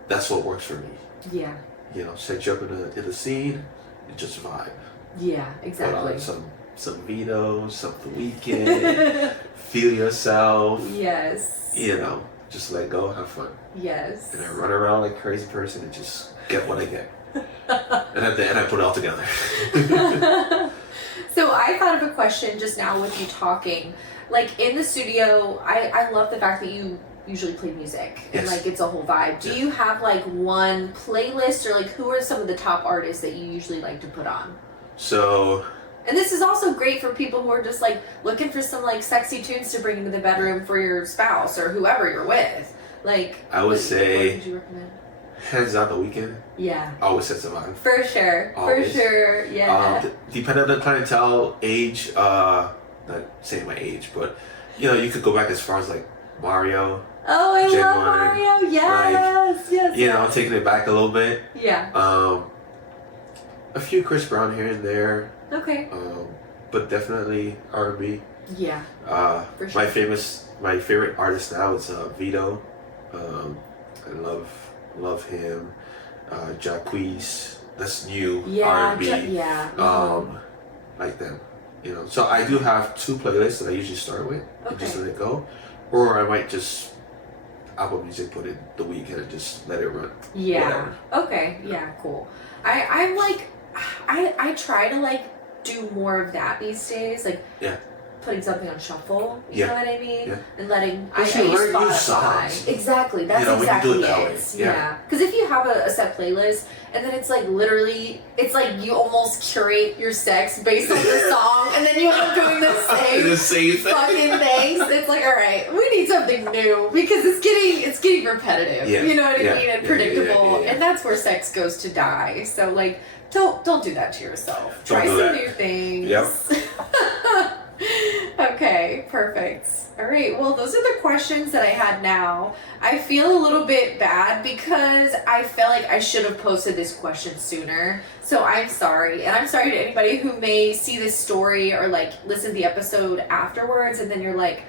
That's what works for me. Yeah. You know, set you up in a scene, you just vibe. Yeah, exactly. Put on some Vito, some The Weeknd, feel yourself. Yes. You know, just let go, have fun. Yes. And I run around like a crazy person and just get what I get. And at the end I put it all together. So I thought of a question just now with you talking. Like in the studio, I love the fact that you usually play music and like it's a whole vibe. Do you have like one playlist or like who are some of the top artists that you usually like to put on? So, and this is also great for people who are just like looking for some like sexy tunes to bring into the bedroom for your spouse or whoever you're with. Like I would say, what would you recommend? Hands down, The Weeknd. Yeah. Always sets a vibe. For sure. Always. For sure. Yeah. Depending on the clientele, age, not saying my age, but you know, you could go back as far as like Mario. Oh, I love Mario. Yes. Like, yes. You know, taking it back a little bit. Yeah. A few Chris Brown here and there. Okay. But definitely R&B. Yeah. For sure. My favorite artist now is Vito. I love him. Jacquees, that's new R&B. Like them, you know. So I do have two playlists that I usually start with and just let it go, or I might just Apple Music put in The Weeknd and just let it run. Yeah. Whatever. Okay. Yeah. Cool. I'm like, I try to like do more of that these days, like. Yeah. Putting something on shuffle, you know what I mean? Yeah. And letting I use Spotify. Exactly, that's exactly it. Yeah. Because if you have a set playlist and then it's like literally, it's like you almost curate your sex based on the song and then you end up doing the same fucking things. It's like, all right, we need something new because it's getting repetitive. Yeah. You know what I mean? And predictable. And that's where sex goes to die. So like, don't do that to yourself. Try some new things. Yep. Okay, perfect. All right, well, those are the questions that I had now. I feel a little bit bad because I felt like I should have posted this question sooner. So I'm sorry. And I'm sorry to anybody who may see this story or like listen to the episode afterwards and then you're like,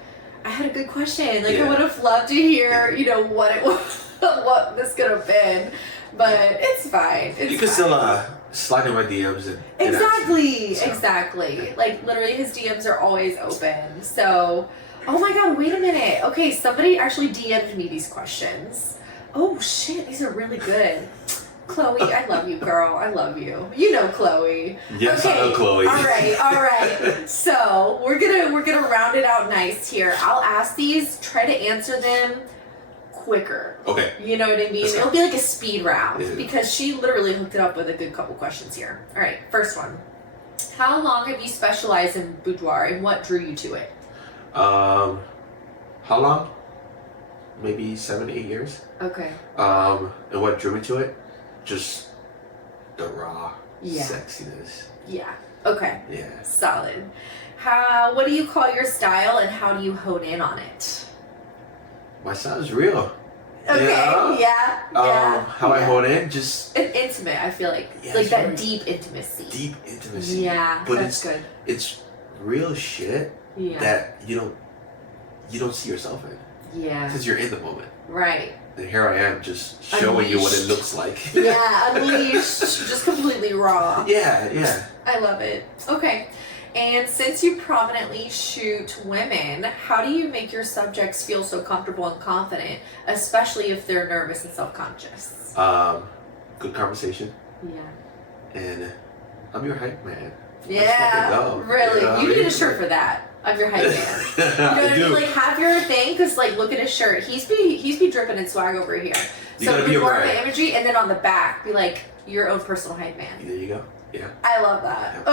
I had a good question. Like I would have loved to hear, you know, what it was, what this could have been. But it's fine. You can still slide in my DMs and exactly. Like literally his DMs are always open. So, oh my god, wait a minute. Okay, somebody actually DM'd me these questions. Oh shit, these are really good. Chloe, I love you, girl. I love you. You know Chloe. Yes, okay. I know Chloe. All right. So we're gonna round it out nice here. I'll ask these. Try to answer them quicker. Okay. You know what I mean? It'll be like a speed round because she literally hooked it up with a good couple questions here. All right, first one. How long have you specialized in boudoir and what drew you to it? How long? Maybe 7 to 8 years. Okay. And what drew me to it? Just the raw sexiness. Yeah. Okay. Yeah. Solid. What do you call your style and how do you hone in on it? My style is real. Okay. Yeah. How I hone in, just intimate. I feel like that deep intimacy. Deep intimacy. Yeah, but that's good. It's real shit that you don't see yourself in. Yeah. Because you're in the moment. Right. And here I am, just showing you what it looks like. Yeah, unleashed, just completely raw. Yeah. I love it. Okay. And since you prominently shoot women, how do you make your subjects feel so comfortable and confident, especially if they're nervous and self-conscious? Good conversation. Yeah. And I'm your hype man. Yeah, really. You need a shirt for that. I'm your hype man. You know what I mean? Like have your thing, because like look at his shirt. He's be dripping in swag over here. You gotta be a Boudoir brand. by Imagery, and then on the back, be like your own personal hype man. There you go. Yeah. I love that. Yeah.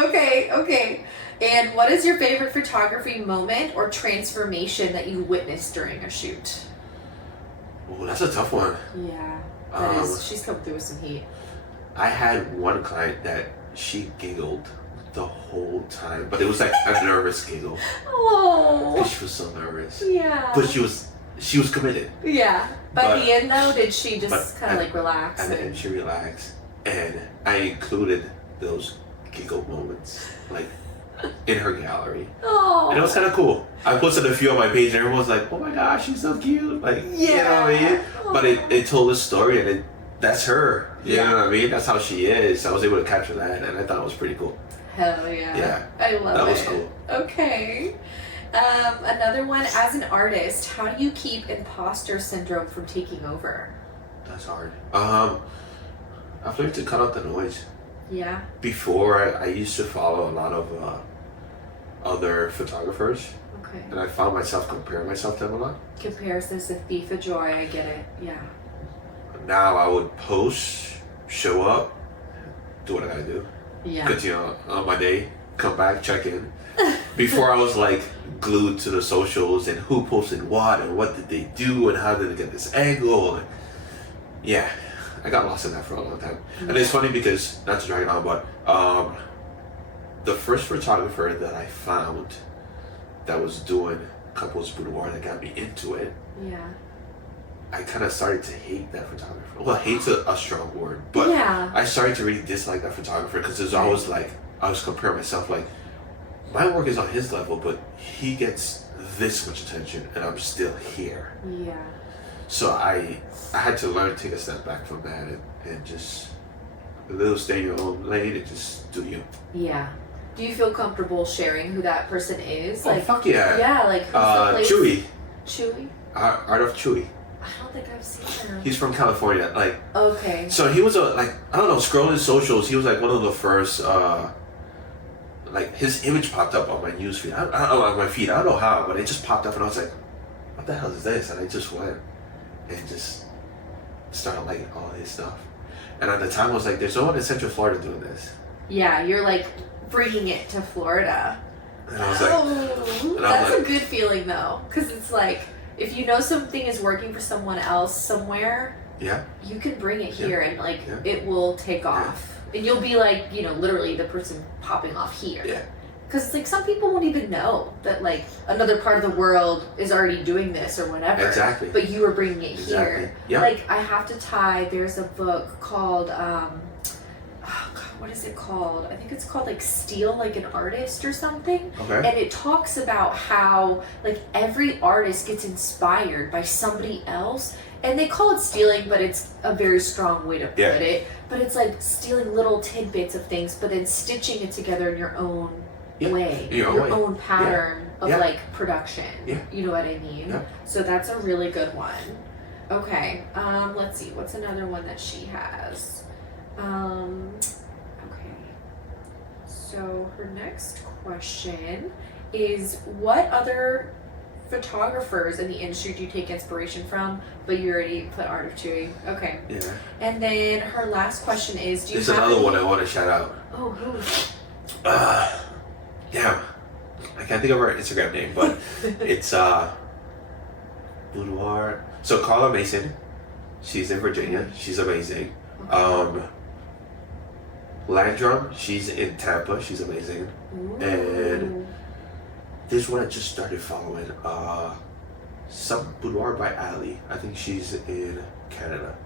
Okay. And what is your favorite photography moment or transformation that you witnessed during a shoot? Oh, that's a tough one. Yeah. That is. She's come through with some heat. I had one client that she giggled the whole time, but it was like a nervous giggle. Oh. Because she was so nervous. Yeah. But she was committed. Yeah. By the end, though, did she just kind of like relax? At the end, she relaxed, and I included those giggle moments like in her gallery. Oh. And it was kind of cool. I posted a few on my page, and everyone was like, "Oh my gosh, she's so cute!" Like, you know what I mean? But it told a story, and that's her. You know what I mean? That's how she is. I was able to capture that, and I thought it was pretty cool. Hell yeah. Yeah. I love it. That was cool. Okay. Another one, as an artist, how do you keep imposter syndrome from taking over? That's hard. I've learned to cut out the noise. Yeah. Before, I used to follow a lot of other photographers. Okay. And I found myself comparing myself to them a lot. Comparison's the thief of joy. I get it. Yeah. Now I would post, show up, do what I gotta do. Yeah. Continue on my day, come back, check in. Before I was like glued to the socials and who posted what and what did they do and how did they get this angle. And yeah, I got lost in that for a long time. Yeah. And it's funny because, not to drag it on, but the first photographer that I found that was doing couples boudoir that got me into it, yeah, I kind of started to hate that photographer. Well, hate's a strong word, but yeah. I started to really dislike that photographer because there's always like, I was comparing myself like, my work is on his level, but he gets this much attention and I'm still here. Yeah. So I had to learn to take a step back from that and just a little stay in your own lane and just do you. Yeah. Do you feel comfortable sharing who that person is? Oh, fuck yeah. Yeah, like who's the place? Chewy. Chewy? Art of Chewy. I don't think I've seen him. He's from California. Like, okay. So he was I don't know, scrolling socials, he was like one of the first, like his image popped up on my newsfeed. I don't know, on my feed. I don't know how, but it just popped up and I was like, what the hell is this? And I just went and just started liking all his stuff. And at the time I was like, there's no one in Central Florida doing this. Yeah, you're like bringing it to Florida. And I was like, that's a good feeling though. Because it's like, if you know something is working for someone else somewhere, yeah, you can bring it here and like it will take off. And you'll be like, you know, literally the person popping off here. Yeah. Because like some people won't even know that like another part of the world is already doing this or whatever. Exactly. But you are bringing it here. Yeah. Like I have to tie. There's a book called oh God, what is it called? I think it's called like Steal Like an Artist or something. Okay. And it talks about how like every artist gets inspired by somebody else. And they call it stealing, but it's a very strong way to put it. But it's like stealing little tidbits of things, but then stitching it together in your own way, your own pattern of like production. Yeah. You know what I mean? Yeah. So that's a really good one. Okay. Let's see. What's another one that she has? Okay. So her next question is, what other photographers in the industry do you take inspiration from? But you already put Art of Chewy. Okay. Yeah. And then her last question is, do you There's another one I want to shout out. Oh, who? Damn. I can't think of her Instagram name, but it's Boudoir. So Carla Mason, she's in Virginia. She's amazing. Okay. Landrum, she's in Tampa. She's amazing. Ooh. And there's one I just started following. Some Boudoir by Ali. I think she's in Canada.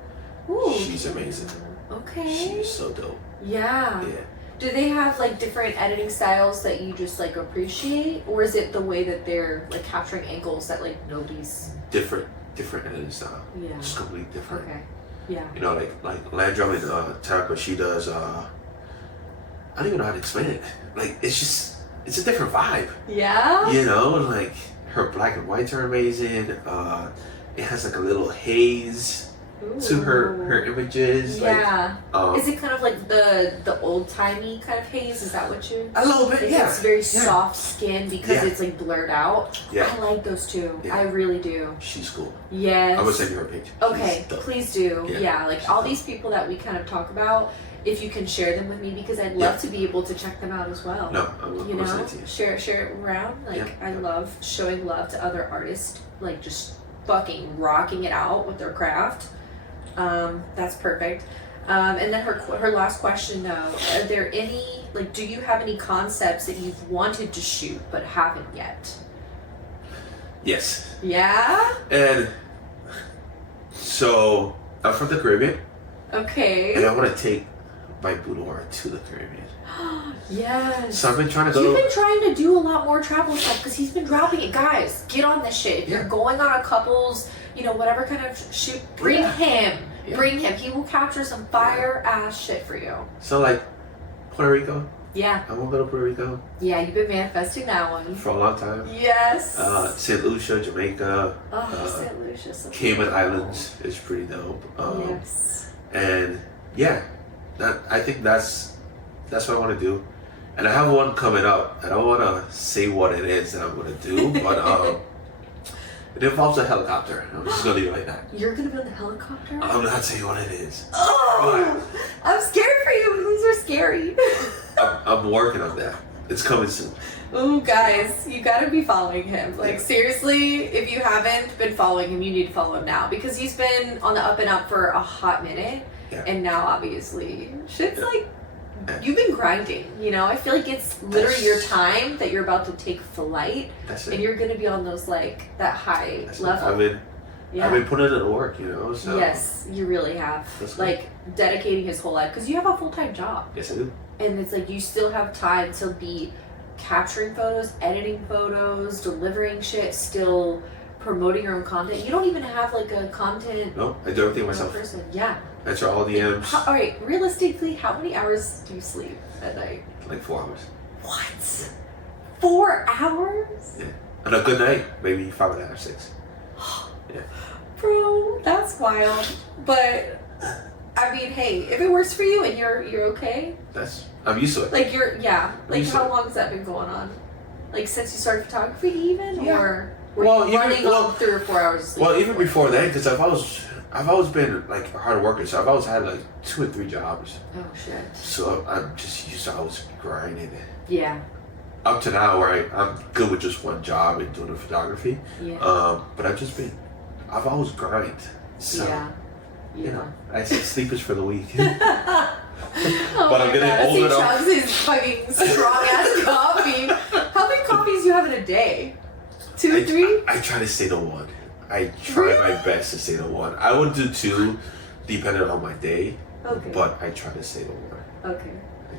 Ooh, she's amazing. Okay. She's so dope. Yeah. Yeah. Do they have like different editing styles that you just like appreciate, or is it the way that they're like capturing angles that like nobody's different editing style? Yeah. Just completely different. Okay. Yeah. You know, like Landrum in Tampa, she does. I don't even know how to explain it. Like it's a different vibe. Yeah. You know, like her black and whites are amazing. It has like a little haze to her images. Yeah. Like, is it kind of like the old timey kind of haze? Is that what you? A little bit, yeah. It's very soft skin because Yeah. it's like blurred out. Yeah. I like those too. Yeah. I really do. She's cool. Yes. I'm gonna send you her page. Okay, please do. Yeah, like She's all dope. these people that we kind of talk about, if you can share them with me, because I'd love to be able to check them out as well. No, I'm gonna send it to you. Share it around. Like I love showing love to other artists, like just fucking rocking it out with their craft. That's perfect. And then her last question though, are there any, like, do you have any concepts that you've wanted to shoot but haven't yet? Yes. Yeah? And so I'm from the Caribbean. Okay. And I want to take my boudoir to the Caribbean. Yes. So I've been trying to go. You've been trying to do a lot more travel stuff because he's been dropping it. Guys, get on this shit. If you're going on a couple's, whatever kind of shoot, bring him. Yeah. Bring him. He will capture some fire ass shit for you. So like Puerto Rico. Yeah. I want to go to Puerto Rico. Yeah, you've been manifesting that one. For a long time. Yes. St. Lucia, Jamaica. St. Lucia. So Cayman Islands is pretty dope. Yes. And yeah, I think that's what I want to do. And I have one coming up. I don't want to say what it is that I'm going to do, but it involves a helicopter. I'm just going to leave it like that. You're going to be on the helicopter? I'm not saying what it is. Oh! I'm scared for you. These are scary. I'm working on that. It's coming soon. Ooh, guys, you gotta be following him. Like, seriously, if you haven't been following him, you need to follow him now. Because he's been on the up and up for a hot minute. Yeah. And now, obviously, shit's like, you've been grinding, I feel like it's literally your time that you're about to take flight. And you're gonna be on those, like, that high level. I've been putting in the work, so. Yes, you really have. Like, dedicating his whole life. Because you have a full-time job. Yes, I do. And it's like, you still have time to be capturing photos, editing photos, delivering shit, still promoting your own content. You don't even have like a content. No, I do everything myself. Person. Yeah. Answer all DMs. All right, realistically, how many hours do you sleep at night? Like 4 hours. What? 4 hours? Yeah. On a good night, maybe 5.5, 6. Yeah. Bro, that's wild. But I mean, hey, if it works for you and you're okay. I'm used to it. Like Like how long has that been going on? Like since you started photography even? Yeah. Or were you running on 3 or 4 hours of sleep? Well, even before that, because I've always been like a hard worker, so I've always had like 2 or 3 jobs. Oh shit. So I'm just used to always grinding. Yeah. Up to now where I'm good with just one job and doing the photography. Yeah. But I've always grind. So I say sleep is for the week. But I'm getting older now. He chugs his fucking strong ass coffee. How many coffees do you have in a day? 2 or 3? I try to stay to 1. I try my best to stay to 1. I would do 2 depending on my day. Okay. But I try to stay to 1. Okay.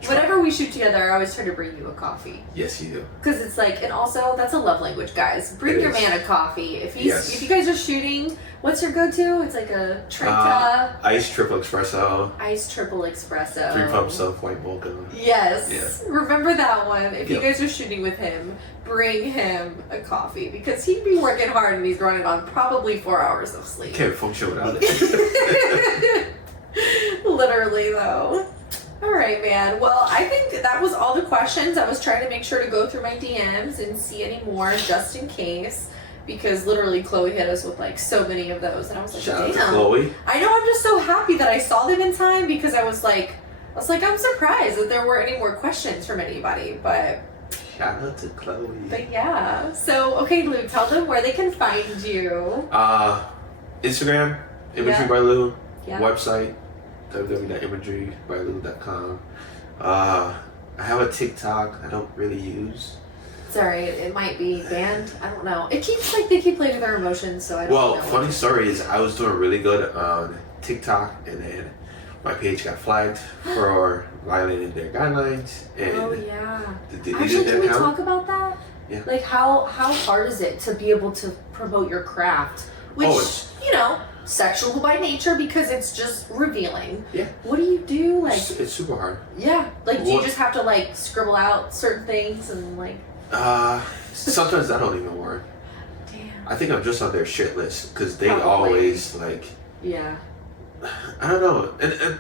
Whenever we shoot together, I always try to bring you a coffee. Yes, you do. Because it's like, and also that's a love language, guys. Bring your man a coffee. If you guys are shooting, what's your go-to? It's like a Trenta. Iced triple espresso. Iced triple espresso. 3 pumps of white mocha. Yes. Yeah. Remember that one. If you guys are shooting with him, bring him a coffee because he'd be working hard and he's running on probably 4 hours of sleep. Can't function without it. Literally, though. All right, man. Well, I think that was all the questions. I was trying to make sure to go through my DMs and see any more just in case. Because literally Chloe hit us with like so many of those. And I was like, Shout damn. out to Chloe. I know, I'm just so happy that I saw them in time because I was like, I'm surprised that there weren't any more questions from anybody. But shout out to Chloe. But yeah. So, okay, Lu, tell them where they can find you. Instagram, Imagery by Lu. Yeah. Website, www.imagerybylu.com. I have a TikTok I don't really use. Sorry, it might be banned. I don't know. It keeps like they keep playing with their emotions, so I don't know. Well, funny story is I was doing really good on TikTok, and then my page got flagged for violating their guidelines. And oh yeah. Actually, can we talk about that? Yeah. Like how hard is it to be able to promote your craft, which sexual by nature because it's just revealing. Yeah. What do you do? Like it's super hard. Yeah. Like do you just have to like scribble out certain things and like? Sometimes that don't even work. Damn. I think I'm just on their shit list because they always like. Yeah. I don't know, and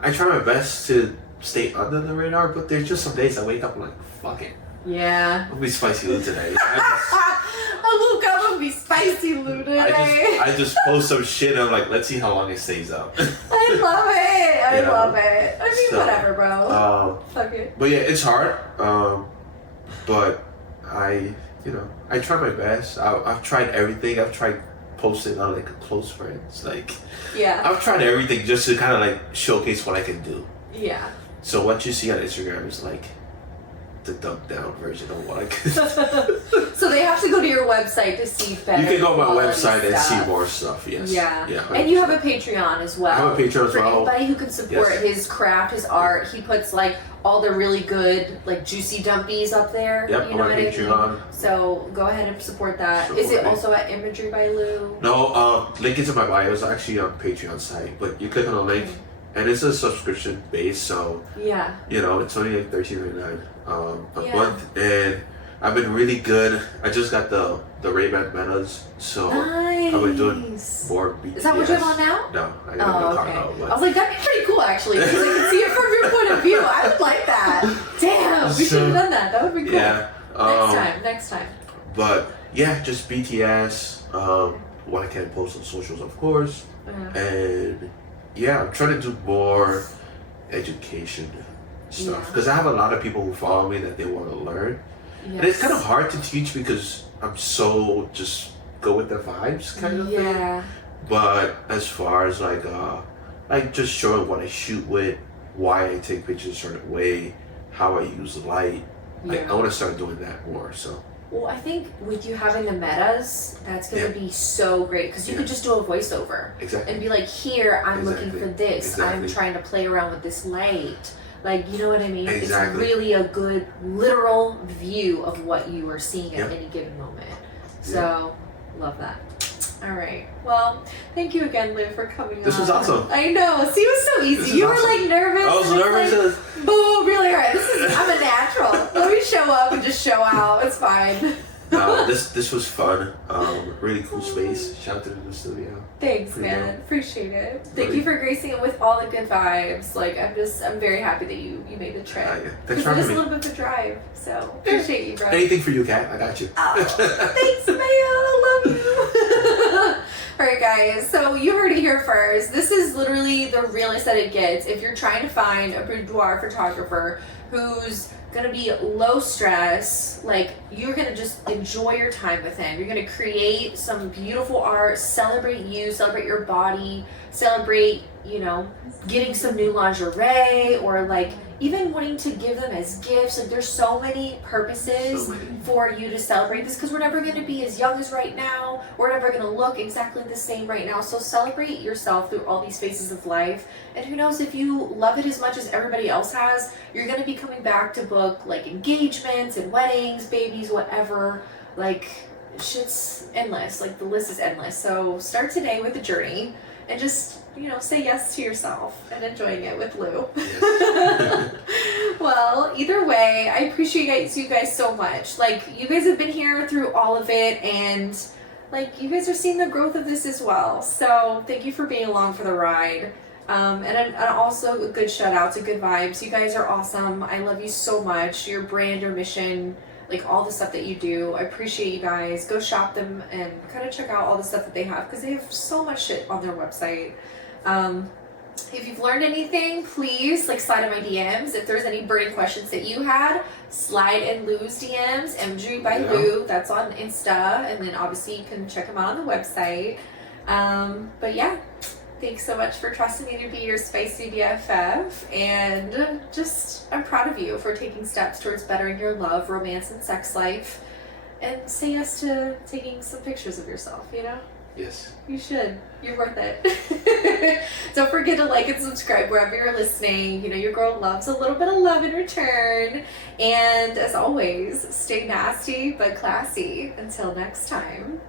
I try my best to stay under the radar, but there's just some days I wake up and I'm like, fuck it. Yeah. I'll be spicy Lu today. I woke up and be spicy Lu today. I just post some shit and I'm like, let's see how long it stays up. I love it. I love it. I mean, whatever, bro. Fuck it. But yeah, it's hard. But I try my best. I've tried everything. I've tried posting on like close friends. Like, yeah. I've tried everything just to kind of like showcase what I can do. Yeah. So what you see on Instagram is like the dumbed down version of what I can do. So they have to go to your website to see better. You can go to my website stuff. and see more stuff, yes. Yeah. 100%. And you have a Patreon as well. I have a Patreon as For well. anybody who can support his craft, his art, he puts like all the really good, like juicy dumpies up there. Yep, you know on my Patreon. I mean? So go ahead and support that. Is it also at Imagery by Lu? No, link is in my bio. It's actually on Patreon site, but you click on the link. And it's a subscription base, so yeah, it's only like $13.99 a month, and I've been really good. I just got the Ray-Ban Metas, so nice. I've been doing more BTS. Is that what you have on now? No, I got a new car now. I was like, that'd be pretty cool actually, because I can see it from your point of view. I would like that. Damn, we should have done that. That would be cool. Yeah. Next time. But yeah, just BTS. What I can post on socials, of course, and. Yeah, I'm trying to do more education stuff because I have a lot of people who follow me that they want to learn, and it's kind of hard to teach because I'm so just go with the vibes kind of thing. But as far as like just showing what I shoot with, why I take pictures a certain way, how I use light, I want to start doing that more. So. Well, I think with you having the metas, that's going to be so great because you could just do a voiceover and be like, here, I'm looking for this. I'm trying to play around with this light. Like, you know what I mean? It's really a good literal view of what you are seeing at any given moment. So, love that. All right. Well, thank you again, Lu, for coming on. This was awesome. I know. See, it was so easy. You were like nervous. I was nervous. Like, boom, really? All right. I'm a natural. Let me show up and just show out. It's fine. This was fun. Really cool space. Shout out to the studio. Thanks, man. Appreciate it. Thank you for gracing it with all the good vibes. Like, I'm very happy that you made the trip. Thanks for having me. It is a little bit of a drive, so appreciate you, bro. Anything for you, Kat. I got you. Oh, thanks, man. I love you. Alright guys, so you heard it here first. This is literally the realest that it gets. If you're trying to find a boudoir photographer who's gonna be low stress, like you're gonna just enjoy your time with him. You're gonna create some beautiful art, celebrate you, celebrate your body, celebrate, getting some new lingerie, or like even wanting to give them as gifts. Like there's so many purposes for you to celebrate this, because we're never going to be as young as right now. We're never going to look exactly the same right now. So celebrate yourself through all these phases of life. And who knows, if you love it as much as everybody else has, you're going to be coming back to book like engagements and weddings, babies, whatever. Like shit's endless. Like the list is endless. So start today with the journey and just say yes to yourself and enjoying it with Lu. Yes. Well, either way, I appreciate you guys so much. Like, you guys have been here through all of it, and like you guys are seeing the growth of this as well. So thank you for being along for the ride. And also a good shout out to Good Vibes. You guys are awesome. I love you so much. Your brand, your mission, like all the stuff that you do. I appreciate you guys. Go shop them and kind of check out all the stuff that they have, because they have so much shit on their website. If you've learned anything, please slide in my DMs. If there's any burning questions that you had, slide in Lu's DMs, Imagery by Lu, that's on Insta, and then obviously you can check them out on the website. But yeah, thanks so much for trusting me to be your spicy BFF, and I'm proud of you for taking steps towards bettering your love, romance, and sex life, and say yes to taking some pictures of yourself, Yes. You should. You're worth it. Don't forget to like and subscribe wherever you're listening. Your girl loves a little bit of love in return. And as always, stay nasty but classy. Until next time.